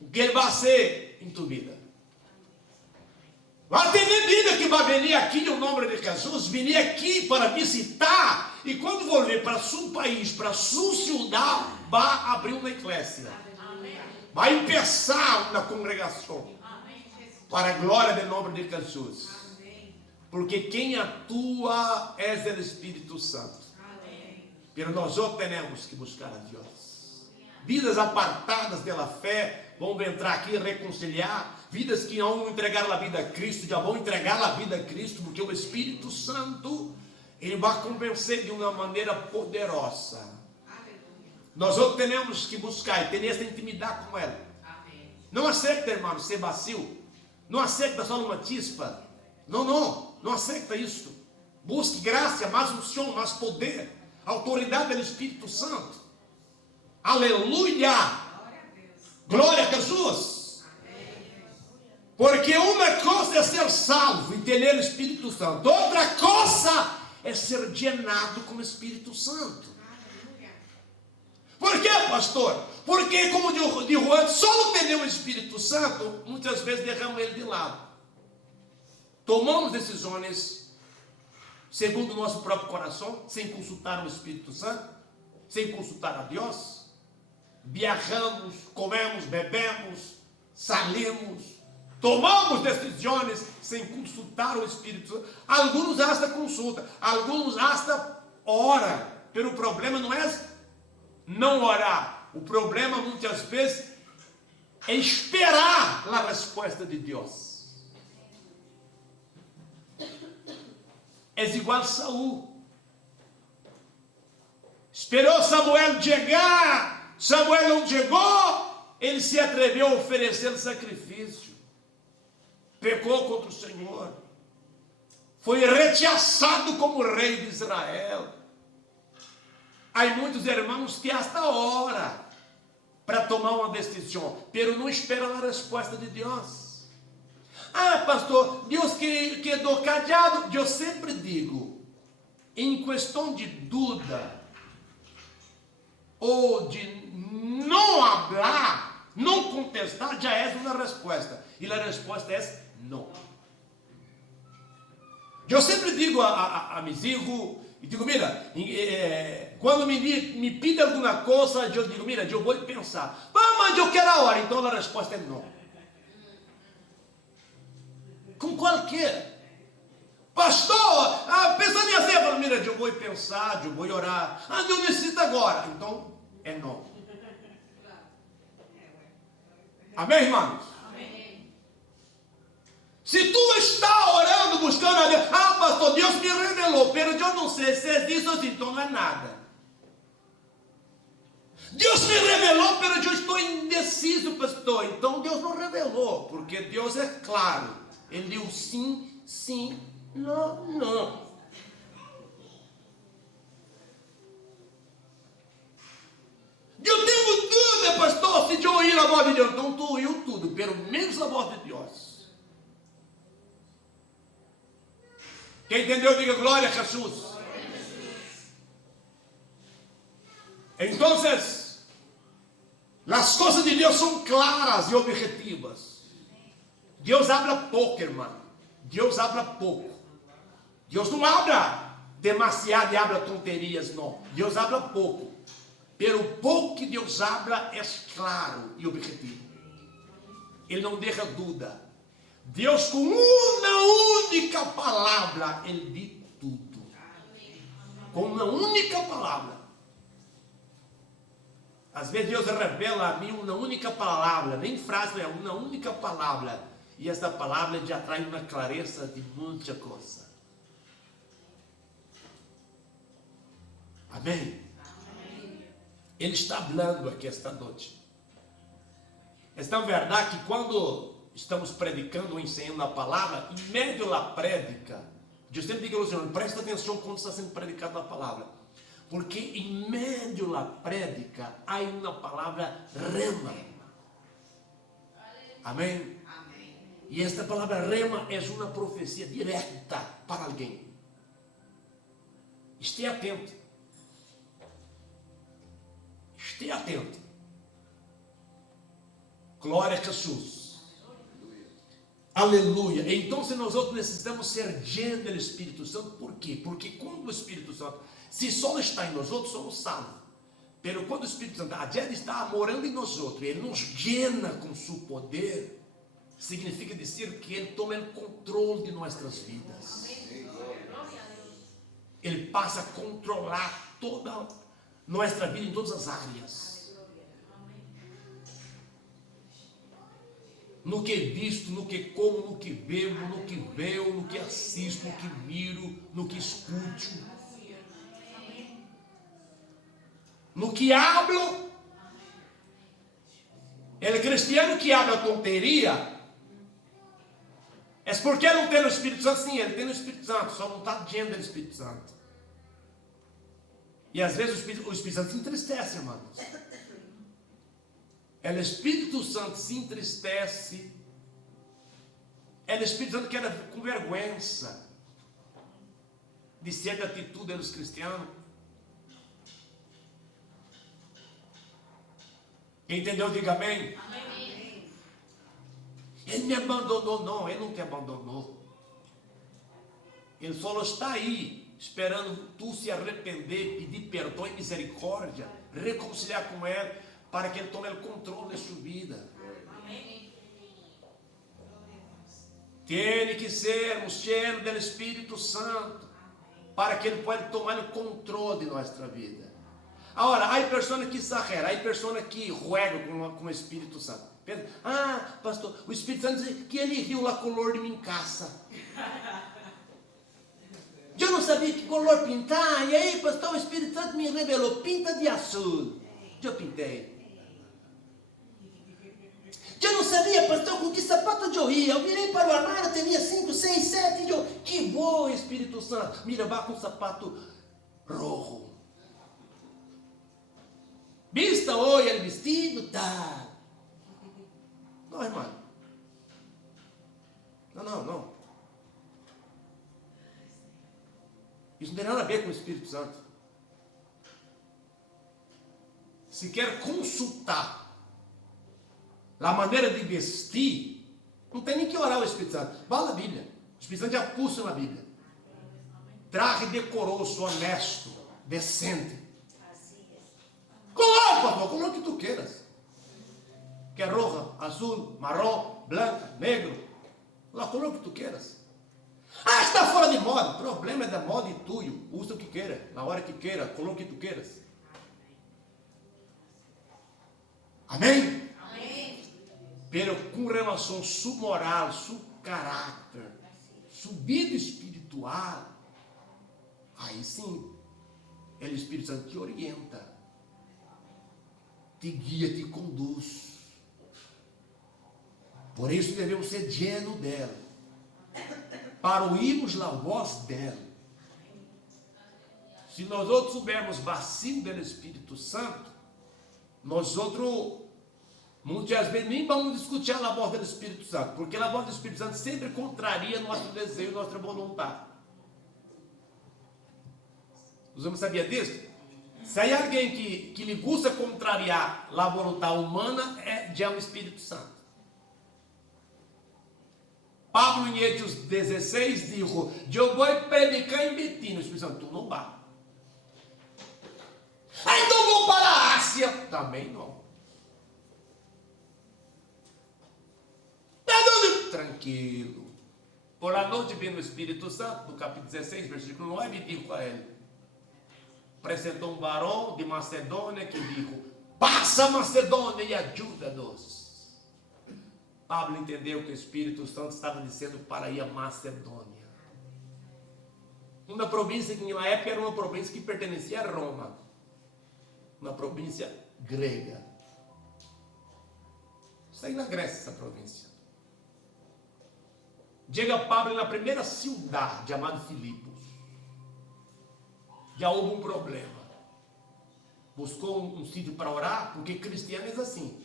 o que Ele vai ser em tu vida. Vai ter vida que vai vir aqui no nome de Jesus, vir aqui para visitar, e quando voltar para seu país, para sua cidade, vai abrir uma igreja. Vai começar uma congregação para a glória do nome de Jesus. Porque quem atua é o Espírito Santo. Mas nós outros temos que buscar a Deus. Vidas apartadas pela fé vão entrar aqui e reconciliar. Vidas que não vão entregar a vida a Cristo, já vão entregar a vida a Cristo, porque o Espírito Santo, Ele vai convencer de uma maneira poderosa. Nós outros temos que buscar e ter essa intimidade com ela. Não aceita, irmão, ser vazio. Não aceita só uma chispa. Não aceita isso. Busque graça, mais unção, mais poder, autoridade do Espírito Santo. Aleluia! Glória a Jesus! Porque uma coisa é ser salvo e ter o Espírito Santo. Outra coisa é ser llenado com o Espírito Santo. Por quê, pastor? Porque, como digo antes, só não ter o Espírito Santo, muitas vezes derramamos ele de lado. Tomamos decisões segundo o nosso próprio coração, sem consultar o Espírito Santo, sem consultar a Deus. Viajamos, comemos, bebemos, salimos, tomamos decisões sem consultar o Espírito Santo. Alguns hasta consulta, alguns hasta ora. Pero o problema não é não orar. O problema muitas vezes é esperar a resposta de Deus. É igual Saul. Esperou Samuel chegar. Samuel não chegou. Ele se atreveu a oferecer sacrifício. Pecou contra o Senhor. Foi rechaçado como rei de Israel. Há muitos irmãos que hasta hora para tomar uma decisão, pero não esperam a resposta de Deus. Ah, pastor, Deus quedou callado. Eu sempre digo, em questão de dúvida ou de não falar, não contestar, já é uma resposta. E a resposta é não. Eu sempre digo a meus filhos, e digo, mira, quando me pide alguma coisa, eu digo, mira, eu vou pensar. Mas eu quero a hora. Então a resposta é não. Com qualquer. Pastor, pensando em assim, eu falo, mira, eu vou pensar, eu vou orar. Eu necessito agora. Então é não. Amém, irmãos? Se tu está orando, buscando a Deus, pastor, Deus me revelou, pero eu não sei se é isso ou então não é nada. Deus me revelou, pero eu estou indeciso, pastor. Então Deus não revelou, porque Deus é claro. Ele diz sim, sim, não, não. Eu tenho dúvida, pastor, se eu ouvir a voz de Deus. Então tu ouviu tudo, pelo menos a voz de Deus. Quem entendeu, diga glória a Jesus. Então, As coisas de Deus são claras e objetivas. Deus habla pouco, irmão. Deus habla pouco. Deus não habla demasiado e habla tonterias, não. Deus habla pouco. Pero pouco que Deus habla é claro e objetivo. Ele não deixa dúvida. Deus com uma única palavra, Ele diz tudo. Com uma única palavra. Às vezes Deus revela a mim uma única palavra, nem frase, é uma única palavra. E essa palavra já traz uma clareza de muita coisa. Amém? Ele está falando aqui esta noite. É tão verdade que quando estamos predicando ou ensinando a palavra, em meio da prédica, eu sempre digo ao Senhor, presta atenção quando está sendo predicada a palavra. Porque em meio da prédica há uma palavra rema. Amém? E esta palavra rema é uma profecia direta para alguém. Esteja atento. Esteja atento. Glória a Jesus. Aleluia. Então, se nós outros necessitamos ser llenos do Espírito Santo, por quê? Porque quando o Espírito Santo, se só está em nós outros, somos salvos. Pero quando o Espírito Santo está morando em nós outros, ele nos llena com seu poder, significa dizer que ele toma o controle de nossas vidas. Ele passa a controlar toda nossa vida em todas as áreas. No que visto, no que como, no que bebo, no que vejo, no que assisto, no que miro, no que escuto, no que hablo. Ele cristiano que habla tonteria é porque ele não tem o Espírito Santo. Sim, ele tem o Espírito Santo, só não está dentro do Espírito Santo. E às vezes o Espírito Santo se entristece, irmãos. O Espírito Santo se entristece. O Espírito Santo queda com vergonha de ser da atitude dos cristianos. Quem entendeu, diga amém. Amém. Ele me abandonou. Não, ele não te abandonou. Ele só está aí, esperando tu se arrepender, pedir perdão e misericórdia, reconciliar com ele, para que ele tome o controle de sua vida. Amém. Tem que sermos cheios do Espírito Santo, para que ele possa tomar o controle de nossa vida. Agora, há pessoas que exageram, há pessoas que ruegam com o Espírito Santo. Pastor, o Espírito Santo diz que ele riu a color de minha casa. Eu não sabia que color pintar, e aí, pastor, o Espírito Santo me revelou, pinta de azul. Eu pintei. Eu não sabia, pastor, com que sapato eu ia. Eu virei para o armário, tinha 5, 6, 7, e eu, que bom, Espírito Santo. Mira, vá com um sapato rojo. Vista hoje o vestido, tá. Não, irmão. Não. Isso não tem nada a ver com o Espírito Santo. Se quer consultar a maneira de vestir, não tem nem que orar o Espírito Santo. Vá na Bíblia. O Espírito Santo já pulsa na Bíblia. Traje decoroso, honesto, decente. Coloca, pastor, coloca o que tu queiras. Quer roja, azul, marrom, branca, negro. Coloca o que tu queiras. Está fora de moda. O problema é da moda e tuyo. Usa o que queira, na hora que queira, coloca o que tu queiras. Amém? Amém. Pero com relação ao seu moral, seu caráter, sua vida espiritual, aí sim, o Espírito Santo te orienta, te guia, te conduz. Por isso devemos ser llenos dela, para ouvirmos a voz dela. Se nós outros soubermos vacilo do Espírito Santo, nós outros muitas vezes nem vamos discutir a voz do Espírito Santo, porque a voz do Espírito Santo sempre contraria nosso desejo, nossa vontade. Os homens sabiam disso? Se há alguém que lhe gusta contrariar a vontade humana, é já o Espírito Santo. Pablo em Hechos 16 dijo: eu vou predicar em Betina. O Espírito Santo, tu não vai. Ah, então vou para a Ásia. Também não. Tranquilo. Por a noite vem o Espírito Santo, no capítulo 16, versículo 9, dijo a ele: apresentou um varão de Macedônia que disse: passa a Macedônia e ajuda-nos. Pablo entendeu que o Espírito Santo estava dizendo para ir a Macedônia, uma província que na época era uma província que pertencia a Roma, uma província grega. Está aí na Grécia essa província. Chega Pablo na primeira cidade, chamada Filipos. Já houve um problema. Buscou um sítio para orar, porque cristiano é assim.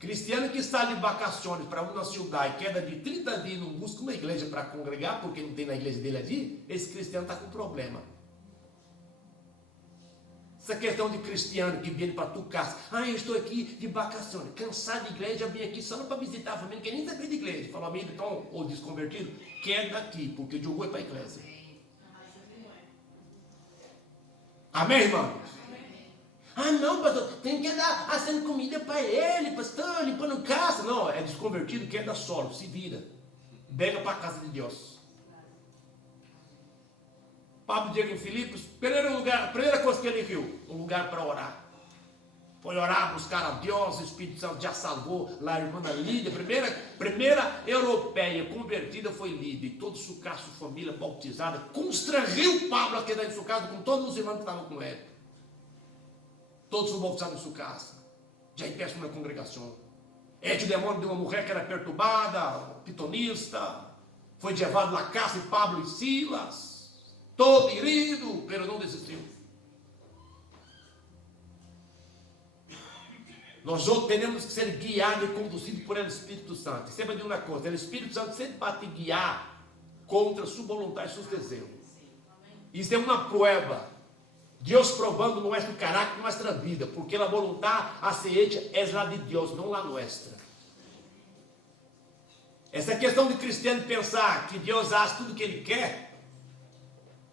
Cristiano que está de vacações para uma cidade, queda de 30 dias, não busca uma igreja para congregar, porque não tem na igreja dele ali, esse cristiano está com problema. Essa questão de cristiano que vem para tua casa: ah, eu estou aqui de vacações, cansado de igreja, vim aqui só para visitar a família, que nem saber de igreja. Falou: amigo, então, ou desconvertido, quer daqui, porque eu vou para a igreja. Amém, irmão? Ah, não, pastor, tem que dar assando comida para ele, pastor, limpando casa. Não, é desconvertido, quer dar solo, se vira. Pega para a casa de Deus. Pablo chega em Filipos, primeira coisa que ele viu, um lugar para orar. Foi orar, buscar a Deus, o Espírito Santo já salvou lá a irmã Lídia, primeira europeia convertida foi Lídia, e todo o casa, sua família bautizada, constrangiu Pablo a quedar em sua casa com todos os irmãos que estavam com ele. Todos foram bautizados em sua casa, já em peça uma congregação. O demônio de uma mulher que era perturbada, pitonista, foi levado na casa de Pablo e Silas, todo herido, mas não desistiu. Nós outros temos que ser guiados e conduzidos por ele, Espírito Santo. E sempre de uma coisa: o Espírito Santo sempre vai te guiar contra sua vontade e seus desejos. Isso é uma prova. Deus provando nosso caráter, nossa vida, porque a vontade a ser hecha é lá de Deus, não lá nossa. Essa questão de cristiano pensar que Deus faz tudo o que Ele quer.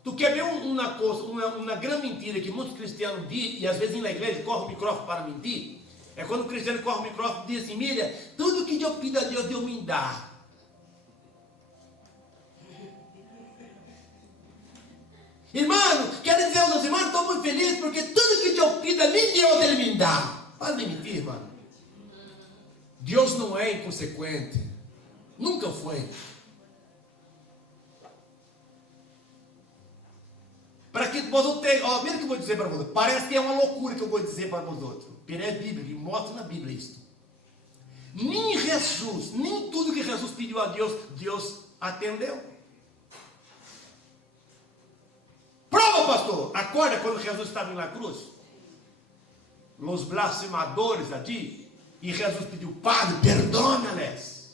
Tu quer ver uma coisa, uma grande mentira que muitos cristianos dizem, e às vezes na igreja corre o microfone para mentir? É quando o cristiano corre o microfone e diz assim: Miriam, tudo que eu pido a Deus, Deus me dá. Irmão, quero dizer aos irmãos, estou muito feliz porque tudo que eu pido a mim, Deus Ele me dá. Para de mentir, irmão. Deus não é inconsequente. Nunca foi. Para que você tenha, ó, mira o que eu vou dizer para você. Parece que é uma loucura que eu vou dizer para nós outros. Porque é Bíblia, e mostra na Bíblia isso. Nem Jesus, nem tudo que Jesus pediu a Deus, Deus atendeu. Prova, pastor. Acorda quando Jesus estava na cruz. Os blasfemadores ali. E Jesus pediu: Padre, perdona-lhes.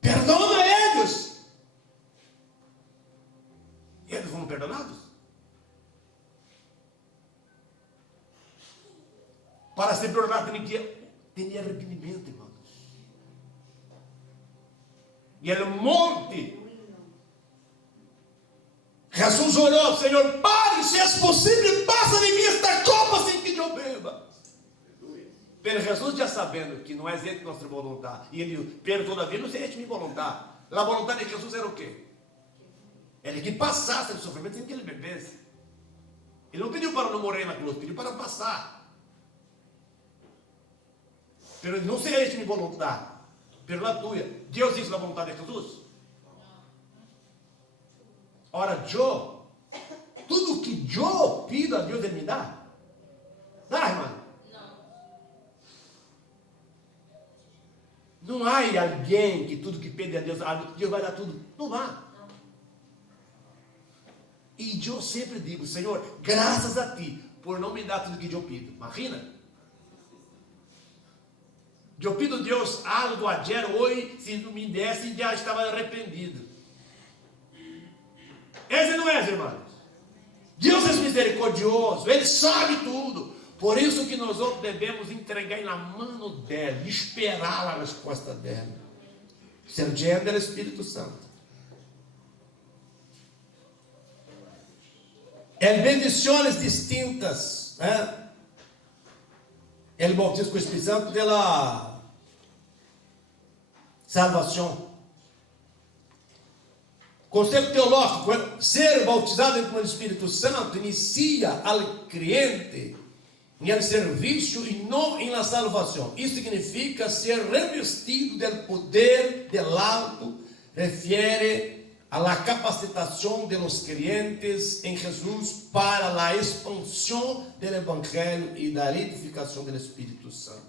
Perdona eles. E eles foram perdonados. Para ser perdonado tem que arrependimento, irmãos. E ele monte. Jesus orou: Senhor, pare, se é possível, passa de mim esta copa sem que eu beba. Pero Jesus já sabendo que não é esse nossa vontade, e ele, pero todavia não seria minha vontade. A vontade de Jesus era o quê? Ele que passasse o sofrimento sem que ele bebesse. Ele não pediu para não morrer na cruz, pediu para passar. Pero não seria minha vontade, pero a tua. Deus disse a vontade de Jesus. Ora, tudo que eu pido a Deus, Ele me dá. Dá, irmão? Não há alguém que tudo que pede a Deus vai dar tudo. Não vai. E eu sempre digo: Senhor, graças a Ti, por não me dar tudo que eu pido. Imagina. Eu pido a Deus algo ayer, hoje, se não me desse, já estava arrependido. Esse não é, irmãos. Deus é misericordioso, Ele sabe tudo. Por isso que nós outros devemos entregar na mão dele, esperar a resposta dele. Ser lleno do Espírito Santo. En bendiciones distintas, el bautismo con el Espíritu Santo de la salvación. Conceito teológico, ser bautizado com o Espírito Santo inicia al creyente en el servicio y no en la salvación. Isso significa ser revestido del poder del alto, refiere a la capacitación de los creyentes en Jesús para la expansión del Evangelio y la edificación del Espíritu Santo.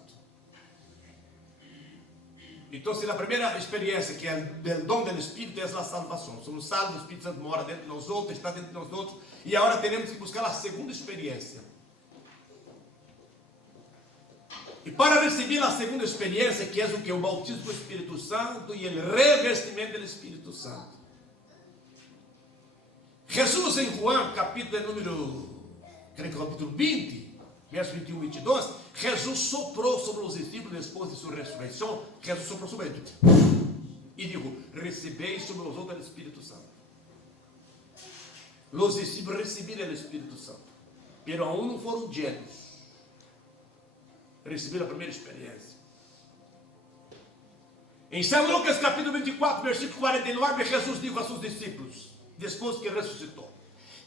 Entonces, la primera experiencia que es el don del Espíritu es la salvación. Somos salvos, el Espíritu Santo mora dentro de nosotros, está dentro de nosotros, y ahora tenemos que buscar la segunda experiencia. E para receber a segunda experiência, que é o que? O bautismo do Espírito Santo e o revestimento do Espírito Santo. Jesus em Juan, capítulo 20, verso 21 e 22, Jesus soprou sobre os discípulos depois de sua ressurreição. Jesus soprou sobre eles e disse: recebeis sobre os outros o Espírito Santo. Os discípulos receberam o Espírito Santo, mas aún não foram llenos. Receberam a primeira experiência. Em São Lucas, capítulo 24, versículo 49, Jesus disse a seus discípulos, depois que ressuscitou: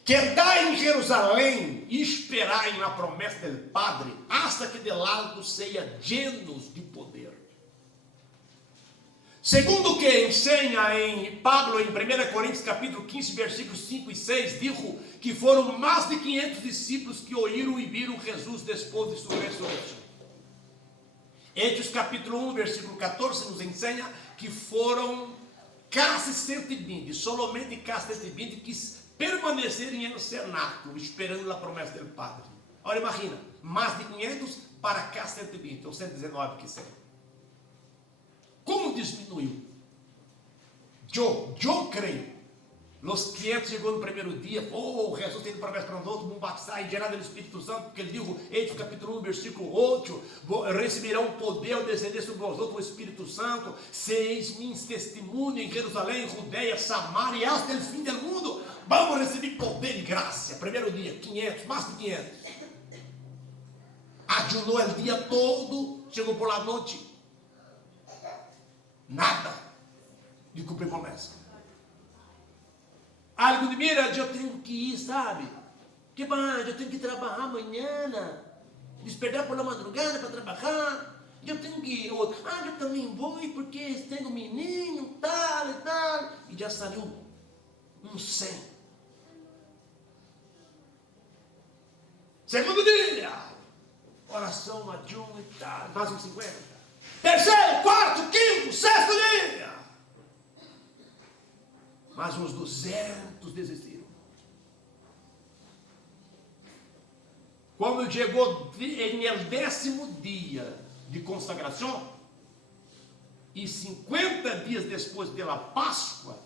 quedai em Jerusalém e esperai na promessa do Padre, hasta que del alto seja llenos de poder. Segundo o que ensina em Pablo, em 1 Coríntios, capítulo 15, versículos 5 e 6, dijo que foram mais de 500 discípulos que ouviram e viram Jesus depois de sua ressurreição. Hechos capítulo 1, versículo 14, nos ensina que foram quase 120, somente quase 120 que permaneceram no cenáculo, esperando a promessa do Padre. Agora imagina, mais de 500 para cá 120, ou 119 que seja. Como diminuiu? Eu creio. Os 500 chegou no primeiro dia, Jesus tem promessa para nós outros, vamos batizar e gerar do Espírito Santo, porque ele dijo, Hechos capítulo 1, versículo 8, receberão poder ao descender sobre vós outros o Espírito Santo, seis minhas testemunhas em Jerusalém, Judeia, Samaria e até o fim do mundo. Vamos receber poder e graça. Primeiro dia, 500, mais de 500. Ajunou o dia todo, chegou por la noite. Nada de cumprir promessa. Algo de mira, eu tenho que ir, sabe? Que bom, eu tenho que trabalhar amanhã, despertar por la madrugada para trabalhar. Eu tenho que ir. Eu também vou porque tenho um menino, tal e tal. E já saiu 100. Segundo dia, oração, adium e tal, mais uns 50. Terceiro, quarto, quinto, sexto dia. Mas uns 200 desistiram. Quando chegou em el 10º dia de consagração, e 50 dias depois da Páscoa,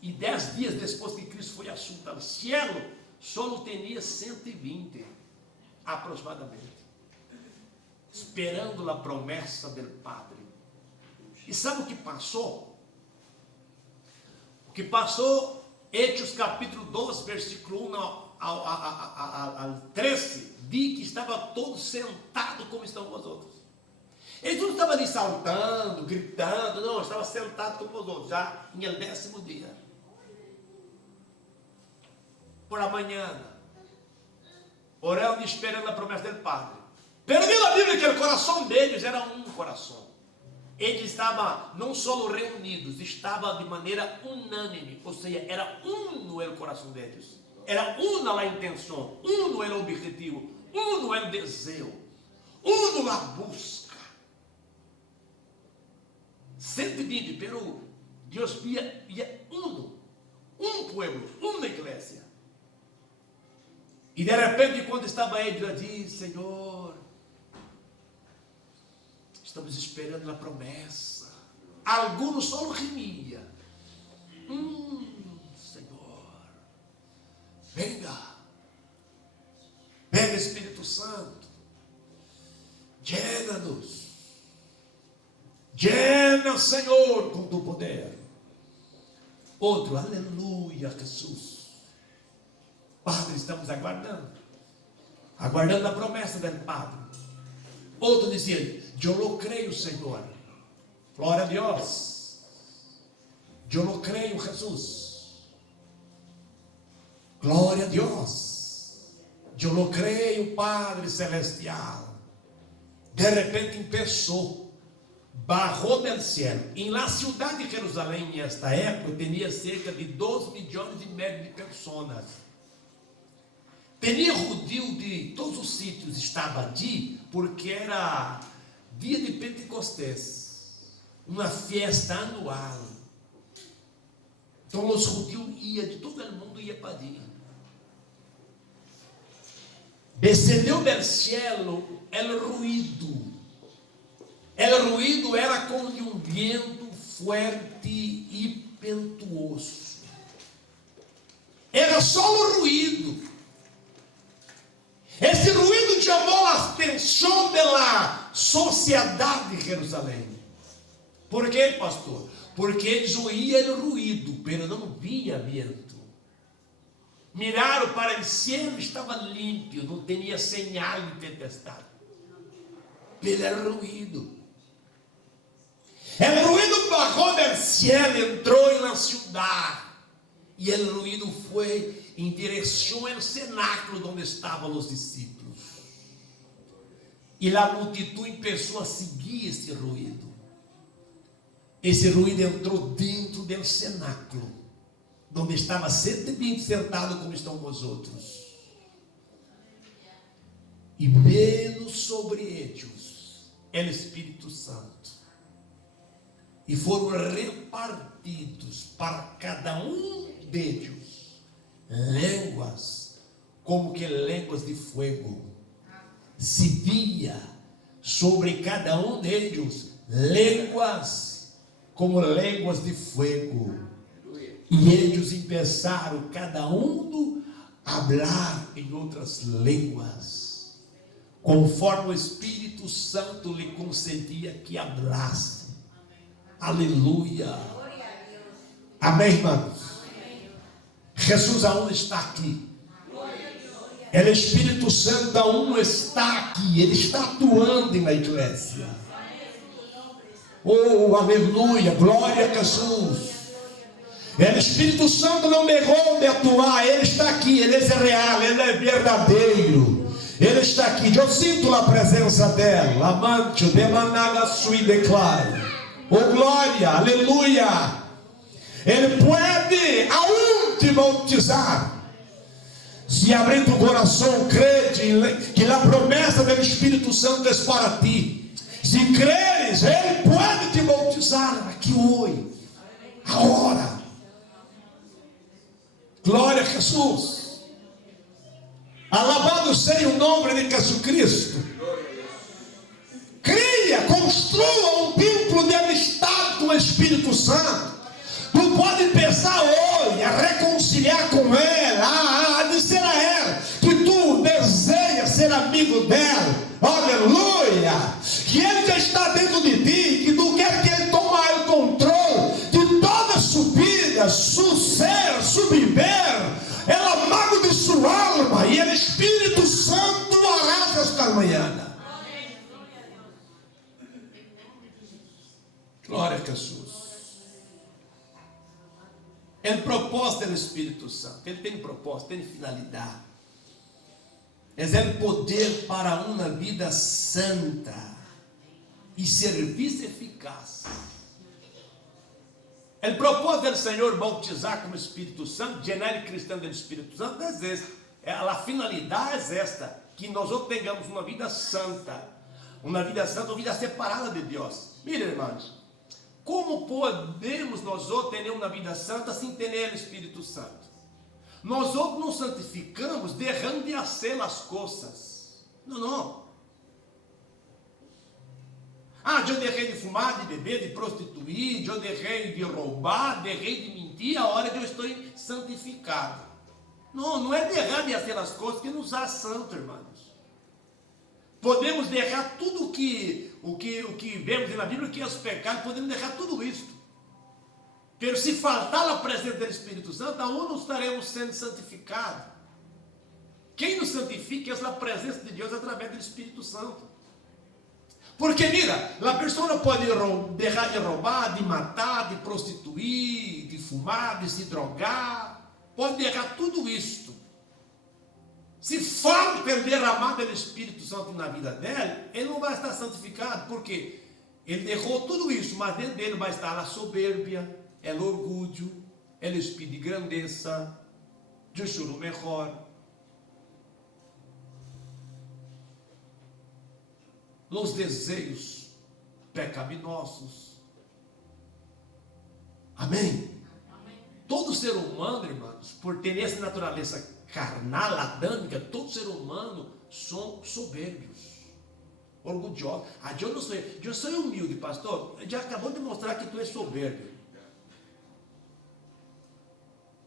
e 10 dias depois que Cristo foi assunto ao cielo, só tinha 120, aproximadamente, esperando a promessa do Padre. E sabe o que passou? O que passou, Hechos capítulo 12, versículo 1 ao 13, diz que estava todos sentados como estão vós outros. Eles não estavam ali saltando, gritando, não, estavam sentados como vós outros, já em el 10º dia. Por la manhã, orando e esperando a promessa do Padre. Perdeu a Bíblia que o coração deles era um coração. Eles estavam não só reunidos, estavam de maneira unânime, ou seja, era uno o coração deles, era una a intenção, uno o objetivo, uno o desejo, uno a busca. 120, pero Deus via uno, pueblo, uma igreja. E de repente, quando estava ele ali, Senhor, estamos esperando a promessa. Alguns só riam. Venga. Pega Espírito Santo. Llena-nos. Llena, Senhor, com tu poder. Outro, aleluia, Jesus. Padre, estamos aguardando a promessa do Padre. Outro dizia, eu lo creio, Senhor. Glória a Deus. Eu lo creio, Jesus. Glória a Deus. Eu lo creio, Padre Celestial. De repente empezou, bajou del cielo. Em la ciudad de Jerusalém, nesta época, tinha cerca de 2,5 milhões de pessoas. Tinha judeu de todos os sítios, estava ali, porque era dia de Pentecostés, uma festa anual. Então os judeus iam, de todo o mundo ia para ali. Descendeu del cielo el ruído. El ruído era como de um vento forte e impetuoso. Era só o ruído. Esse ruído chamou a atenção da sociedade de Jerusalém. Por quê, pastor? Porque eles oíam o ruído, mas não via vento. Miraram para o céu, estava limpo, não tinha señal de tempestade. Pelo ruído. O ruído bajou do céu, entrou na cidade. E o ruído foi em direção ao cenáculo onde estavam os discípulos. E a multidão começou a seguir esse ruído. Esse ruído entrou dentro do cenáculo, onde estava 120 sentados como estão os outros. E veio sobre eles o Espírito Santo. E foram repartidos para cada um deles línguas, como que línguas de fogo. Se via sobre cada um deles línguas como línguas de fogo. E eles começaram cada um a falar em outras línguas, conforme o Espírito Santo lhe concedia que falasse. Aleluia. Amém, irmãos? Jesus aún está aqui. O Espírito Santo aún está aqui. Ele está atuando na igreja. Oh, aleluia. Glória a Jesus. O Espírito Santo não deixou de atuar. Ele está aqui. Ele é real. Ele é verdadeiro. Ele está aqui. Eu sinto a presença dela. Amante, demanaga sui declare. Oh, glória. Aleluia. Ele pode aún te bautizar. Se abrir tu coração, crede que a promessa do Espírito Santo é para ti. Se creres, Ele pode te bautizar aqui hoje, agora. Glória a Jesus. Alabado seja o nome de Jesus Cristo. Cria, construa um templo de amistade com o Espírito Santo. Tu pode pensar hoje a reconciliar com ela, a dizer a ela que tu deseja ser amigo dela, aleluia, que ele já está dentro de ti, que tu quer que ele tome o controle de toda a sua vida, seu ser, seu viver, ela mago de sua alma, e o Espírito Santo hará esta manhã. Glória a Jesus. É o propósito do Espírito Santo. Ele tem propósito, tem finalidade. É o poder para uma vida santa e serviço eficaz. O propósito do Senhor bautizar com o Espírito Santo, llenar o cristão do Espírito Santo, é esta. A finalidade é esta, que nós tenhamos uma vida santa, uma vida separada de Deus. Mire, irmãos. Como podemos nós ter uma vida santa sem ter o Espírito Santo? Nós nos santificamos deixando de fazer as coisas. Não. Eu deixei de fumar, de beber, de prostituir, eu deixei de roubar, deixei de mentir, a hora que eu estou santificado. Não é deixar de fazer as coisas que nos faz santo, irmãos. Podemos deixar tudo o que vemos na Bíblia, que é os pecados, podemos deixar tudo isso. Mas se faltar a presença do Espírito Santo, aonde não estaremos sendo santificados? Quem nos santifica é a presença de Deus através do Espírito Santo. Porque mira, a pessoa não pode deixar de roubar, de matar, de prostituir, de fumar, de se drogar. Pode deixar tudo isto. Se falta o derramado do Espírito Santo na vida dela, ele não vai estar santificado, porque ele derrou tudo isso, mas dentro dele vai estar a soberbia, o orgulho, o espírito de grandeza, de choro melhor, os desejos pecaminosos. Amém? Todo ser humano, irmãos, por ter essa natureza carnal, adâmica, todo ser humano são soberbios, orgulhosos. Eu não sou, eu sou humilde, pastor. Já acabou de mostrar que tu és soberbio.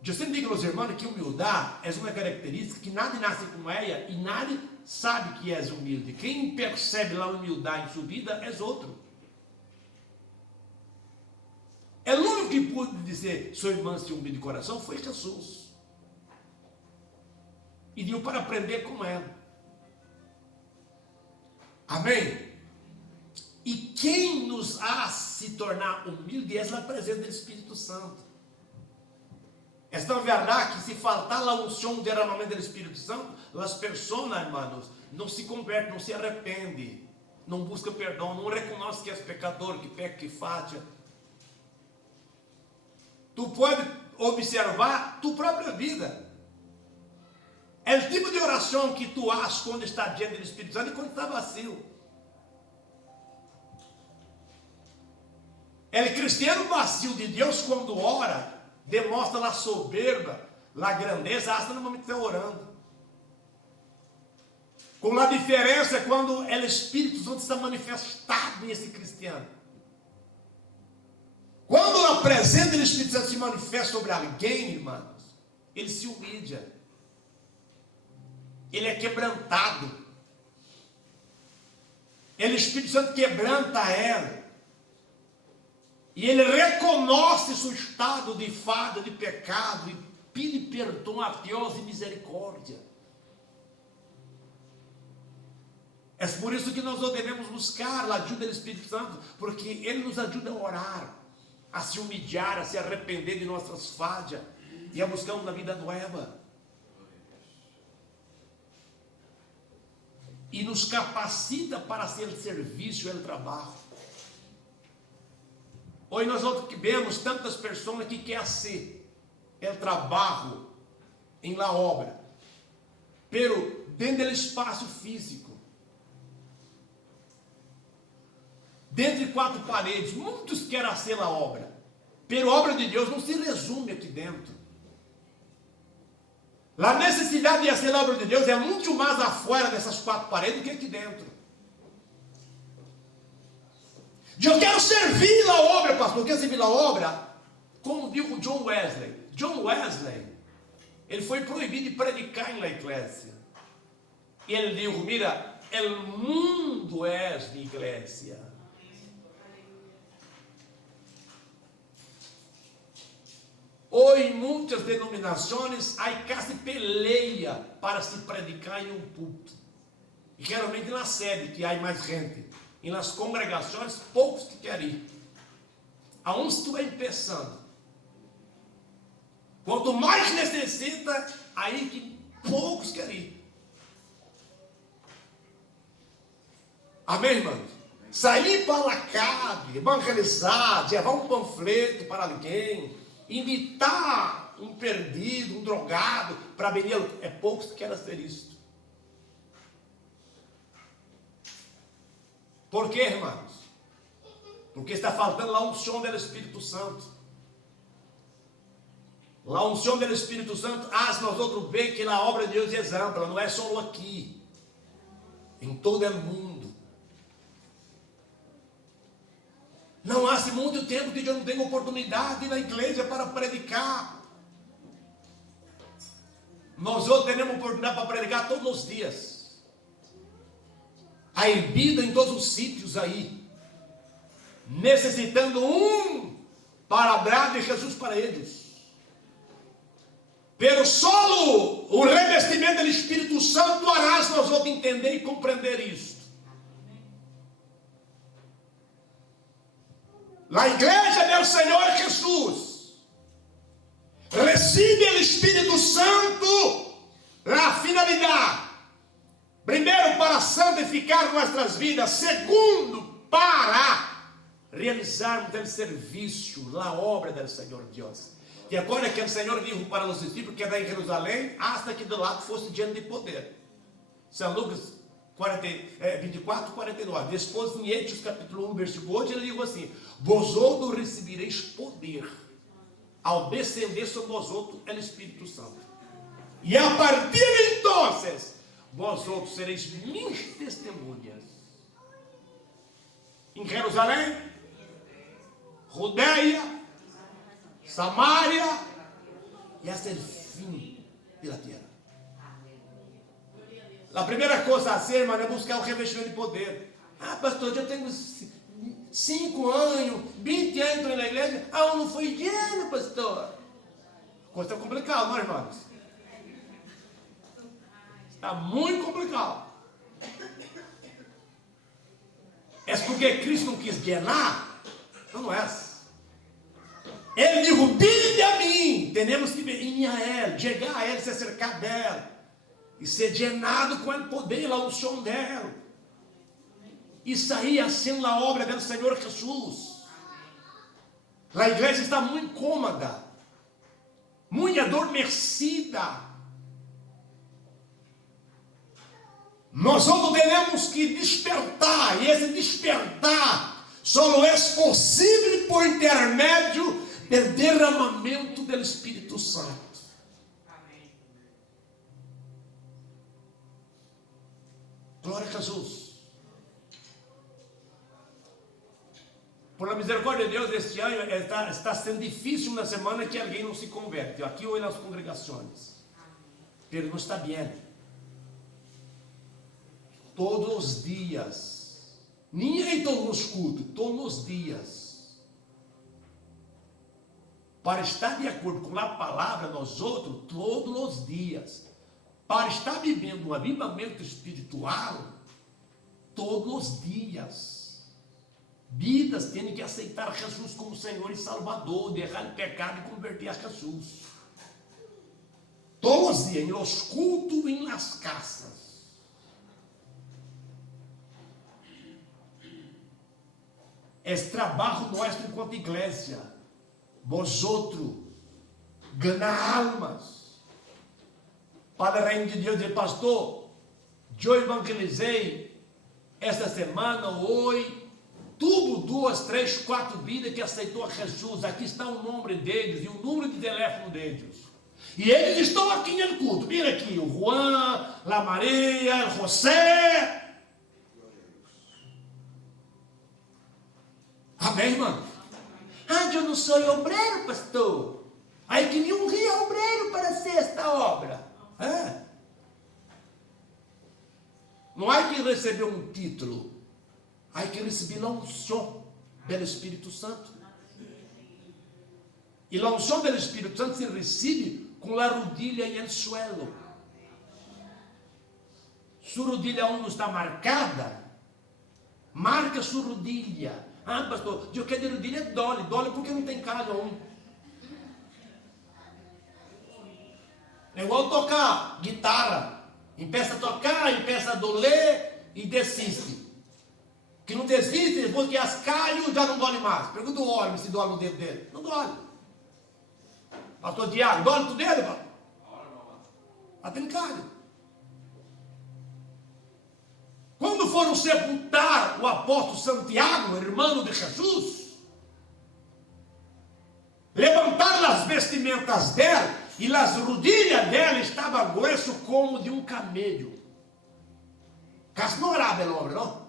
Eu sempre digo aos irmãos que humildade é uma característica que nada nasce com ela e nada sabe que és humilde. Quem percebe a humildade em sua vida é outro. É o único que pôde dizer, sou manso e humilde de coração, foi Jesus. E deu para aprender com ela. Amém? E quem nos faz se tornar humilde é a presença do Espírito Santo. Esta é verdade que se faltar a unção, o derramamento do Espírito Santo, as pessoas, irmãos, não se convertem, não se arrependem, não buscam perdão, não reconhecem que é pecador, que peca, que falha. Tu pode observar tua própria vida. É o tipo de oração que tu faz quando está diante do Espírito Santo e quando está vazio. É o cristiano vazio de Deus, quando ora, demonstra a soberba, a grandeza, hasta no momento que está orando. Com a diferença quando o Espírito Santo está manifestado nesse cristiano. Quando a presença do Espírito Santo se manifesta sobre alguém, irmãos, ele se humilha. Ele é quebrantado. O Espírito Santo quebranta ela. E ele reconhece seu estado de falha, de pecado, e pede perdão a Deus e misericórdia. É por isso que nós devemos buscar a ajuda do Espírito Santo, porque ele nos ajuda a orar, a se humilhar, a se arrepender de nossas falhas e a buscar uma vida nova. E nos capacita para ser serviço e o trabalho. Hoje nós vemos tantas pessoas que querem ser o trabalho em la obra, pero dentro do espaço físico, dentro de quatro paredes. Muitos querem ser a obra, pero a obra de Deus não se resume aqui dentro. A necessidade de ser a obra de Deus é muito mais afuera dessas quatro paredes do que aqui dentro. Eu quero servir a obra, pastor. Eu quero servir a obra, como digo John Wesley. John Wesley, ele foi proibido de predicar na igreja. E ele disse, mira, o mundo é a igreja. Hoje, em muitas denominações, há quase peleia para se predicar em um púlpito. E geralmente na sede, que há mais gente. E nas congregações, poucos que querem ir. Aonde tu vai pensando? Quanto mais necessita, aí que poucos querem ir. Amém, irmãos? Sair para a casa, evangelizar, levar um panfleto para alguém, invitar um perdido, um drogado para venir, é poucos que querem ser isso. Por quê, irmãos? Porque está faltando a unção do Espírito Santo. A unção do Espírito Santo faz nós outros ver que a obra de Deus é ampla, não é só aqui, em todo o mundo. Não há muito tempo que eu não tenho oportunidade na igreja para predicar. Nós outros temos oportunidade para predicar todos os dias. A vida em todos os sítios aí. Necessitando um para hablar de Jesus para eles. Pero solo o revestimento do Espírito Santo hará nós outros entender e compreender isto. A igreja do Senhor Jesus recebe o Espírito Santo na finalidade. Primeiro, para santificar nossas vidas. Segundo, para realizarmos o serviço, a obra do Senhor Deus. E agora que o Senhor disse para os discípulos que era em Jerusalém, hasta que do lado fosse diante de poder. São Lucas 24, 49. Depois, em Hechos capítulo 1, versículo 8, ele diz assim: vós outros recebereis poder ao descender sobre vós outros o Espírito Santo. E a partir de então, vós outros sereis minhas testemunhas. Em Jerusalém, Judeia, Samaria e até o fim da terra. A primeira coisa a ser, irmão, é buscar o revestimento de poder. Ah, pastor, eu tenho 5 anos, 20 anos na igreja. Ah, eu não fui lleno, pastor. A coisa está complicada, não, irmãos? Está muito complicado. É porque Cristo não quis llenar? Não é. Ele dijo, vinde a mim. Temos que vir a Ele, chegar a Ele, se acercar dela. E ser llenado com o poder, a unção dela. E sair assim a obra do Senhor Jesus. A igreja está muito incômoda, muito adormecida. Nós temos que despertar. E esse despertar só é possível por intermédio do derramamento do Espírito Santo. Glória a Jesus. Por a misericórdia de Deus, este ano está sendo difícil na semana que alguém não se converte, aqui ou nas congregações. Mas não está bem. Todos os dias, nem todos os cultos, todos os dias, para estar de acordo com a palavra nós outros, todos os dias, para estar vivendo um avivamento espiritual, todos os dias, vidas têm que aceitar Jesus como Senhor e Salvador, deixar o pecado e converter a Jesus. Todos os dias, nos cultos e nas casas. Esse trabalho nosso enquanto igreja, vosotros, ganhar almas para o reino de Deus. E pastor, eu evangelizei esta semana, hoje, tudo 2, 3, 4 vidas que aceitou a Jesus. Aqui está o nome deles e o número de telefone deles. E eles estão aqui no culto. Mira aqui, o Juan, a Maria, o José. Amém, irmão? Ah, eu não sou obreiro, pastor. Aí que nenhum rio obreiro para ser esta obra. Não há que receber um título. Há que receber a unção do Espírito Santo. E a unção do Espírito Santo se recebe com a rodilha e o suelo. Sua rodilha onde está marcada, marca sua rodilha. Ah, pastor, eu quero de rodilha dole porque não tem cada um. É igual tocar guitarra. Empeça a tocar, empeça a doler e desiste. Que não desiste, depois que as calhos já não dole mais. Pergunta o homem se dole no dedo dele. Não dole. Pastor Tiago, dole no dedo, irmão? Até em calho. Quando foram sepultar o apóstolo Santiago, irmão de Jesus, levantaram as vestimentas dela e as rodilhas dela estavam grueso como de um camelo. Casi não era belo homem, não?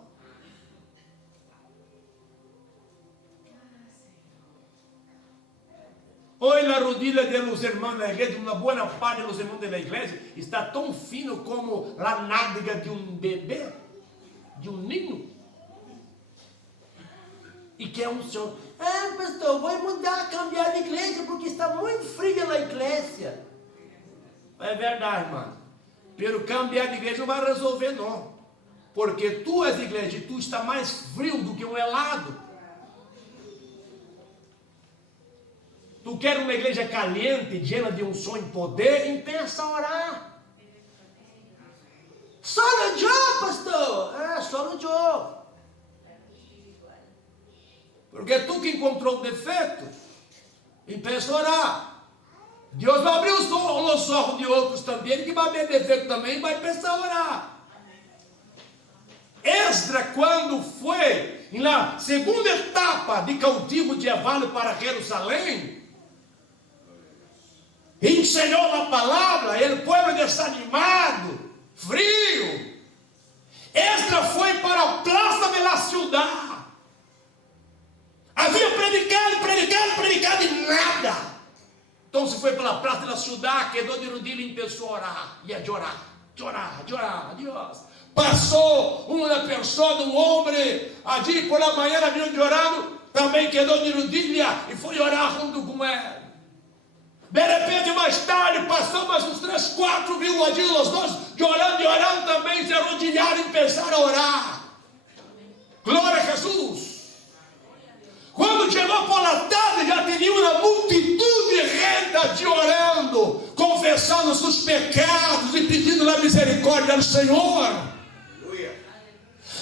Hoje a rodilha de los hermanos da igreja, uma boa parte dos irmãos da igreja, está tão fino como a nádega de bebê, de ninho. E que é senhor, pastor, vou mudar, cambiar de igreja, porque está muito fria na igreja. É verdade, mano. Pelo cambiar de igreja não vai resolver, não. Porque tu és igreja e tu está mais frio do que um helado. Tu quer uma igreja caliente, llena de unção e poder, e pensa a orar. Só no Joe, pastor. Só no Joe. Porque tu que encontrou o defeito, e pensa a orar. Deus vai abrir os olhos de outros também, que vai ver defeito também, e vai pensar a orar. Esdra, quando foi na segunda etapa de cativo de Evalo para Jerusalém, ensinou a palavra, o povo desanimado, frio. Esdra foi para a praça da cidade. Havia predicado e nada. Então se foi para a praça da cidade, quedou de rodilha e começou a orar. E a chorar, Deus. Passou uma pessoa, um homem, ali por la manhã, havia chorado, também quedou de rodilha e foi orar junto com ele. De repente, mais tarde, passou mais uns 3, 4, viu ali os dois chorando também, se arrodilharam e começaram a orar. Glória a Jesus. Quando chegou por la tarde, já tinha uma multitude reta de orando, confessando seus pecados e pedindo a misericórdia do Senhor.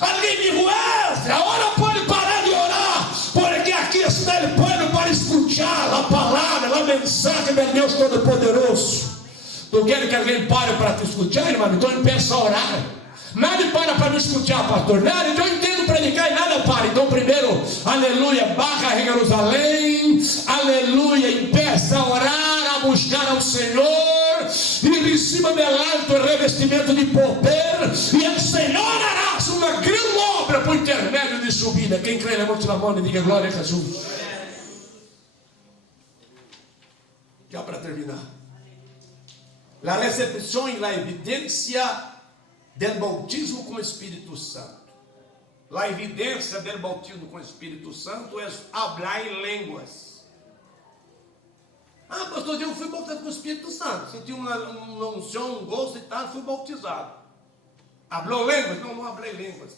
Alguém dijo, agora pode parar de orar, porque aqui está o povo para escutar a palavra, a mensagem de Deus Todo-Poderoso. Tu quer que alguém pare para te escutar, irmão? Então ele pensa a orar. Nada para me escutar, pastor. Nada, eu entendo predicar e nada para. Então primeiro, aleluia, barra Jerusalém, aleluia, empieza a orar, a buscar ao Senhor, e em cima do alto revestimento de poder, e o Senhor hará uma grande obra por intermédio de sua vida. Quem crê, levante a mão e diga glória a Jesus. Já para terminar, a recepção e a evidência del bautismo com o Espírito Santo. A evidência del bautismo com o Espírito Santo é hablar em línguas. Pastor, eu fui bautizado com o Espírito Santo. Senti uma unção, um gosto e tal, fui bautizado. Hablou línguas? Não falei línguas.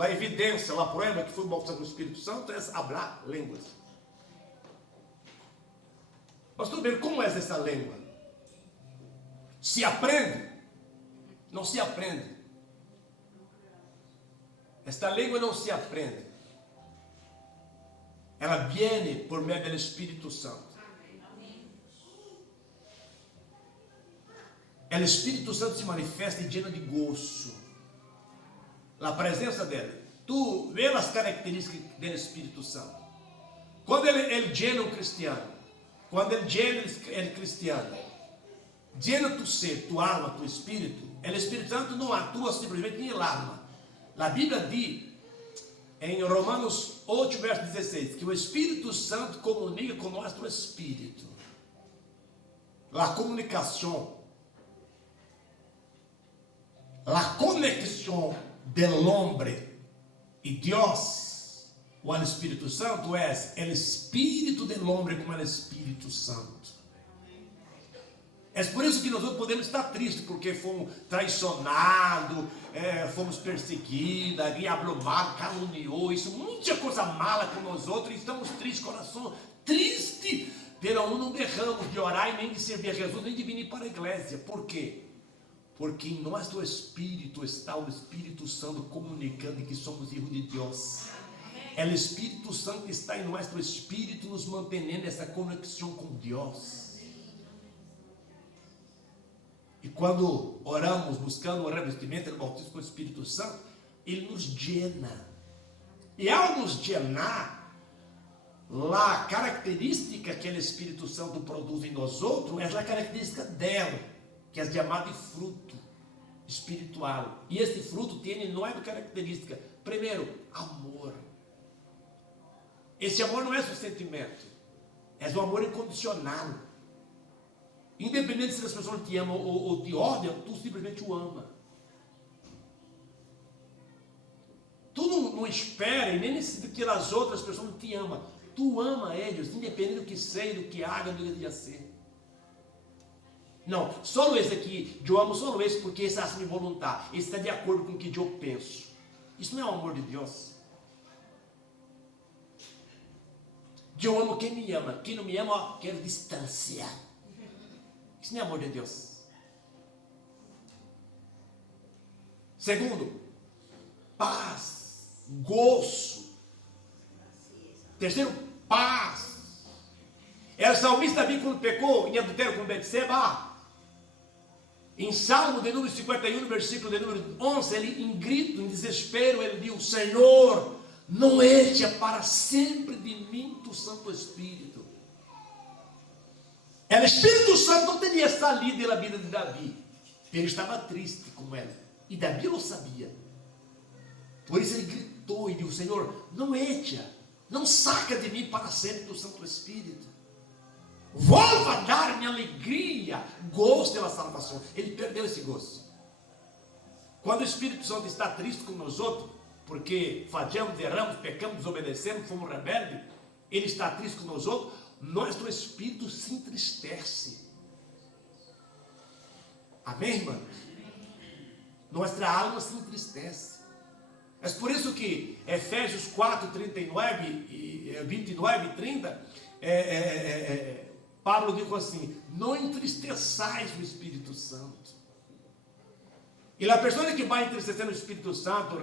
A evidência, a prova que fui bautizado com o Espírito Santo é hablar línguas. Pastor, como é essa língua? Se aprende? Não se aprende. Esta língua não se aprende. Ela vem por meio do Espírito Santo. O Espírito Santo se manifesta e llena de gozo. A presença dele. Tu vê as características do Espírito Santo. Quando ele llena um cristiano, quando ele llena o cristiano, llena tu ser, tu alma, tu espírito, o Espírito Santo não atua simplesmente em alma. A Bíblia diz, em Romanos 8, verso 16, que o Espírito Santo comunica com nosso espírito. A comunicação, a conexão del hombre e Deus, o Espírito Santo, é o espírito del hombre com o Espírito Santo. É por isso que nós não podemos estar tristes, porque fomos traicionados, fomos perseguidos, alguém falou mal, caluniou, isso, muita coisa mala com nós outros, e estamos tristes, coração triste, pero não derramos de orar e nem de servir a Jesus, nem de vir para a igreja. Por quê? Porque em nosso espírito está o Espírito Santo comunicando que somos filhos de Deus. É o Espírito Santo que está em nosso espírito nos mantendo essa conexão com Deus. E quando oramos buscando o revestimento do bautismo com o Espírito Santo, ele nos llena. E ao nos llenar, a característica que o Espírito Santo produz em nós outros é a característica dela, que é chamada de fruto espiritual. E esse fruto tem 9 características. Primeiro, amor. Esse amor não é só sentimento. É um amor incondicional. Independente se as pessoas te amam ou te odiam, tu simplesmente o ama. Tu não espera e nem necessita que as outras pessoas te amam. Tu ama eles, independente do que seja, do que haja, do que dia ser. Não, só esse aqui, eu amo só esse porque esse é assim voluntário. Esse está de acordo com o que eu penso. Isso não é o amor de Deus. Eu amo quem me ama. Quem não me ama, ó, quero distanciar. Isso não é amor de Deus. Segundo, paz, gozo. Terceiro, paz. É o salmista Davi quando pecou em adultério com Betseba. Em Salmo de número 51, versículo de número 11, ele em grito, em desespero, ele diz: Senhor, não echa para sempre de mim tu Santo Espírito. O Espírito Santo não teria saído da vida de Davi. Ele estava triste com ela. E Davi não sabia. Por isso ele gritou e disse: Senhor, não echa, não saca de mim para sempre tu Santo Espírito. Volva a dar-me alegria, gozo da salvação. Ele perdeu esse gozo. Quando o Espírito Santo está triste com nós outros, porque falhamos, erramos, pecamos, desobedecemos, fomos rebeldes, ele está triste com nós outros, nosso espírito se entristece. Amém, irmãos? Nossa alma se entristece. É por isso que Efésios 4, 39 e 29 e 30, Paulo diz assim: não entristeçais o Espírito Santo. E a pessoa que vai entristecendo o Espírito Santo,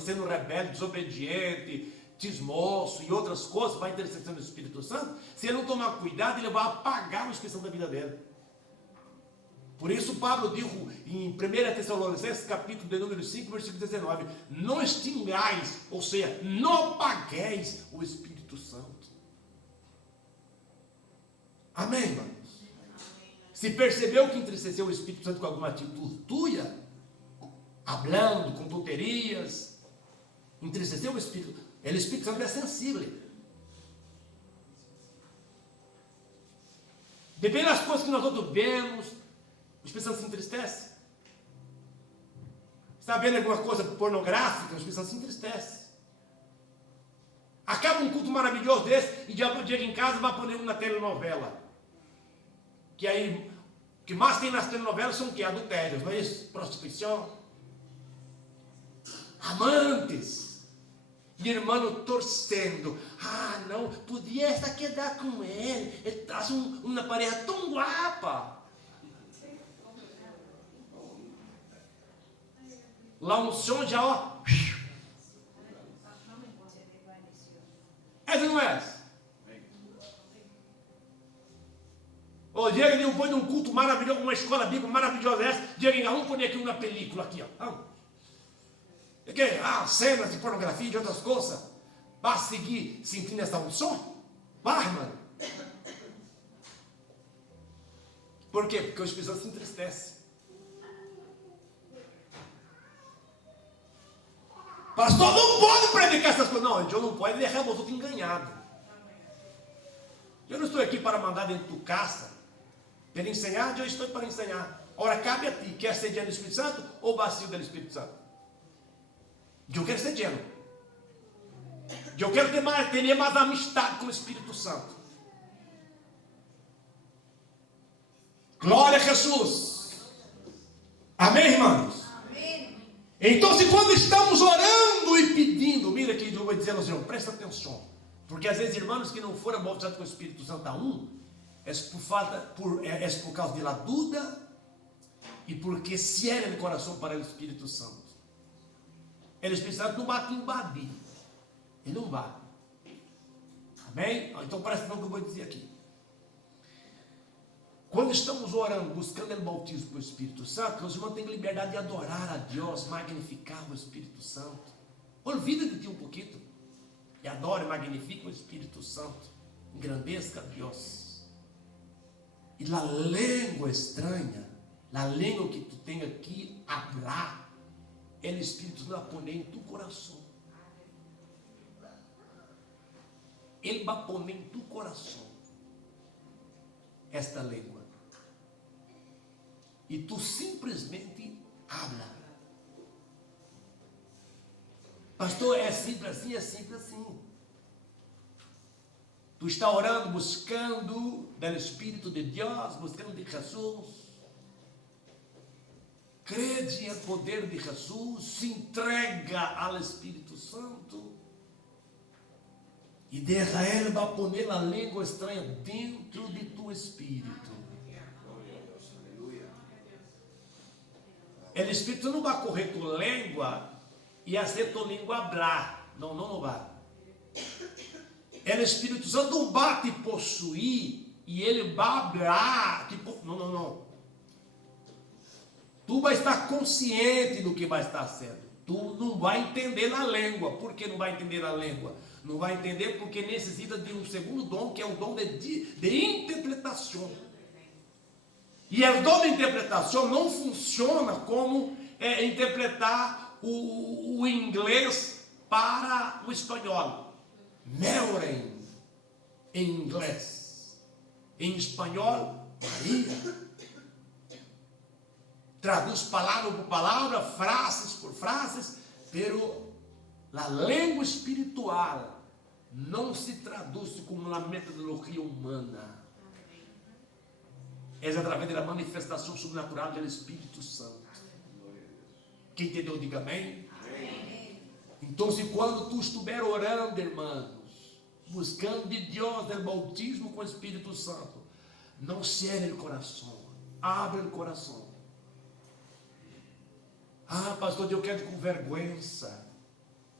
sendo rebelde, desobediente, tismoço e outras coisas, vai entristecendo o Espírito Santo, se ele não tomar cuidado, ele vai apagar o Espírito Santo da vida dele. Por isso Paulo diz em 1 Tessalonicenses, capítulo de número 5, versículo 19: não extingais, ou seja, não apagueis o Espírito Santo. Amém, irmãos? Se percebeu que entristeceu o Espírito Santo com alguma atitude tua, hablando, com tonterias, entristeceu o Espírito. O Espírito Santo é sensível. Depende das coisas que nós outros vemos, o Espírito Santo se entristece. Está vendo alguma coisa pornográfica, o Espírito Santo se entristece. Acaba um culto maravilhoso desse e já chega em casa e vai poner uma telenovela. Que aí, o que mais tem nas telenovelas são o que? Adultérios, não é isso? Prostituição. Amantes. E irmão torcendo. Ah, não, podia essa quedar com ele. Ele traz uma pareja tão guapa. Lá no som já, ó. Essa não é? O Diego ele põe num culto maravilhoso, uma escola bíblica maravilhosa essa. Diego, vamos pôr aqui uma película aqui, ó. Cenas de pornografia e de outras coisas. Vai seguir sentindo essa unção? Vai, mano. Por quê? Porque o Espírito Santo se entristece. Pastor, não pode predicar essas coisas. Não, eu não pode deixar os outros enganados. Eu não estou aqui para mandar dentro do caça. Para ensinar, eu estou para ensinar. Ora, cabe a ti, quer ser lleno do Espírito Santo ou vazio do Espírito Santo? Eu quero ser lleno. Eu quero ter mais amistade com o Espírito Santo. Glória a Jesus. Amém, irmãos? Amém. Então, se quando estamos orando e pedindo, mira que eu vou dizer ao Senhor, presta atenção. Porque às vezes irmãos que não foram bautizados com o Espírito Santo a é por causa da dúvida e porque cierra o coração para o Espírito Santo. O Espírito Santo não bate invadir. Ele não bate. Amém? Então presta atenção no que eu vou dizer aqui. Quando estamos orando, buscando o bautismo com o Espírito Santo, os irmãos têm liberdade de adorar a Deus, magnificar o Espírito Santo. Olvida de ti um pouquinho. E adore e magnifique o Espírito Santo. Engrandeça a Deus. E a língua estranha, a língua que tu tem aqui, hablar, o Espírito vai pôr em tu coração. Ele vai pôr em tu coração. esta língua. E tu simplesmente habla. Pastor, é simples assim, é simples assim. Tu está orando, buscando do Espírito de Deus, buscando de Jesus. Crede no poder de Jesus, se entrega ao Espírito Santo. E deixa Ele vai pôr a língua estranha dentro de tu espírito. O Espírito não vai correr com língua e fazer tua língua hablar. Não vai. O Espírito Santo não vai te possuir e ele vai hablar. Não. Tu vai estar consciente do que vai estar sendo. Tu não vai entender a língua. Por que não vai entender a língua? Não vai entender porque necessita de um segundo dom, que é o dom de interpretação. E o dom de interpretação não funciona como interpretar o inglês para o espanhol. Neuren em inglês. Em espanhol, Maria. Traduz palavra por palavra, frases por frases, pero a língua espiritual não se traduz como uma metodologia humana. É através da manifestação sobrenatural do Espírito Santo. Quem entendeu, diga amém. Então, quando tu estiver orando, irmãos, buscando de Deus o bautismo com o Espírito Santo, não cierre o coração, abre o coração. Ah, pastor, eu quero com vergonha.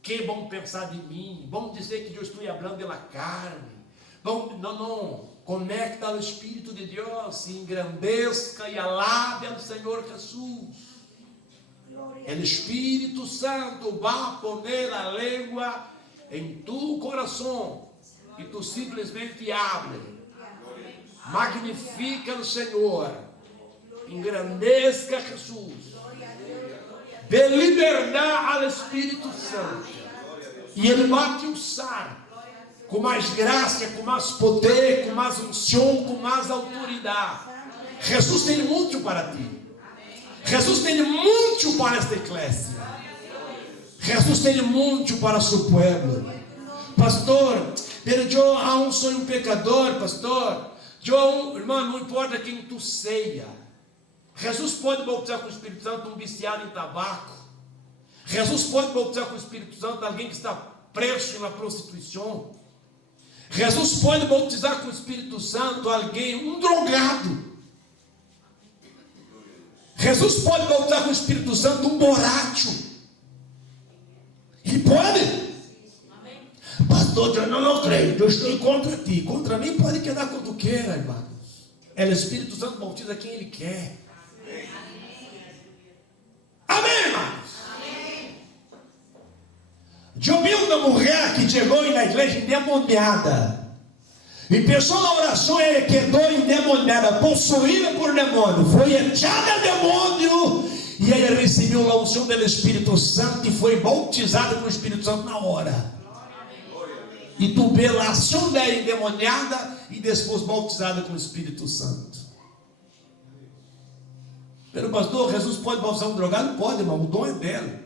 Que vão pensar de mim? Vão dizer que eu estou falando da carne. Não. Conecta ao Espírito de Deus, se engrandeça e alabe ao Senhor Jesus. O Espírito Santo vai pôr a língua em tu coração e tu simplesmente abre. Magnifica o Senhor. Engrandeça Jesus. Dê liberdade ao Espírito Santo. E Ele vai te usar com mais graça, com mais poder, com mais unção, com mais autoridade. Jesus tem muito para ti. Jesus tem muito para esta igreja. Jesus tem muito para seu povo. Pastor, eu aún sou um pecador, pastor. Irmão, não importa quem tu seja. Jesus pode bautizar com o Espírito Santo um viciado em tabaco. Jesus pode bautizar com o Espírito Santo alguém que está preso na prostituição. Jesus pode bautizar com o Espírito Santo alguém, um drogado. Jesus pode bautizar com o Espírito Santo um borracho. Ele pode. Pastor, eu não creio, eu estou contra ti. Contra mim pode quedar quando queira, irmãos. O Espírito Santo bautiza quem Ele quer. Amém, irmãos? Eu vi uma mulher que chegou na igreja endemoniada. E pensou na oração, ela quedou endemoniada, possuída por demônio. Foi echada demônio. E ela recebeu a unção do Espírito Santo e foi bautizada com o Espírito Santo na hora. E tu vê a ação dela endemoniada e depois bautizada com o Espírito Santo. Pero pastor, Jesus pode bautizar um drogado? Pode, irmão, o dom é dela.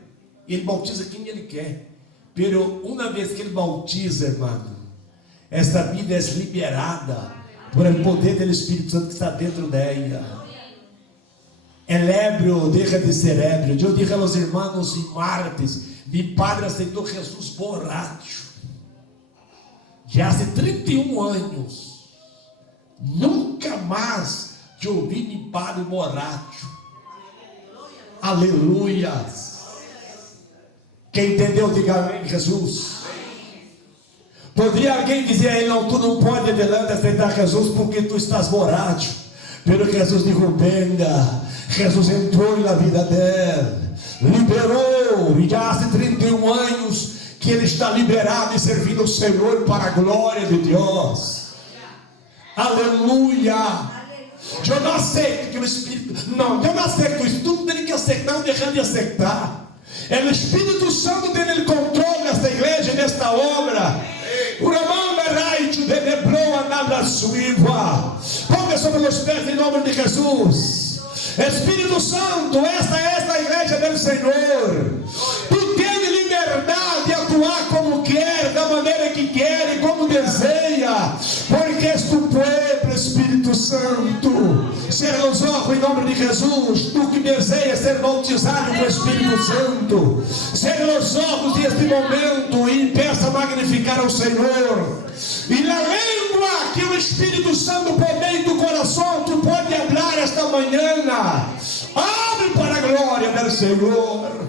E Ele bautiza quem Ele quer. Pero uma vez que Ele bautiza, irmão, esta vida é liberada por o poder do Espírito Santo que está dentro dela. El ébrio deixa de ser ébrio. Eu digo aos irmãos em martes, meu padre aceitou Jesus borracho. Já há 31 anos. Nunca mais eu ouvi meu padre borracho. Aleluia. Quem entendeu, diga amém, Jesus. Poderia alguém dizer a ele, não, tu não pode adelante aceitar Jesus porque tu estás borracho. Pero Jesus disse, venga. Jesus entrou na vida dela, liberou, e já há 31 anos que ele está liberado e servindo o Senhor para a glória de Deus. Aleluia. Eu não aceito que o Espírito, não, eu não aceito isso, tu tem que aceitar ou deixar de aceitar. É o Espírito Santo tem o controle nesta igreja, nesta obra. O Ramão da Raio de Debrou a nada suiva. Ponga sobre os pés em nome de Jesus. Espírito Santo, esta é a igreja do Senhor. Tu tens liberdade de atuar como quer, da maneira que quer e como deseja, porque és tu pueblo, Espírito Santo. Ser nos olhos em nome de Jesus. Tu que desejas ser bautizado com o Espírito Santo, ser nos olhos neste momento e peça a magnificar ao Senhor. E na língua que o Espírito Santo põe em tu coração, tu pode falar esta manhã. Abre para a glória do Senhor.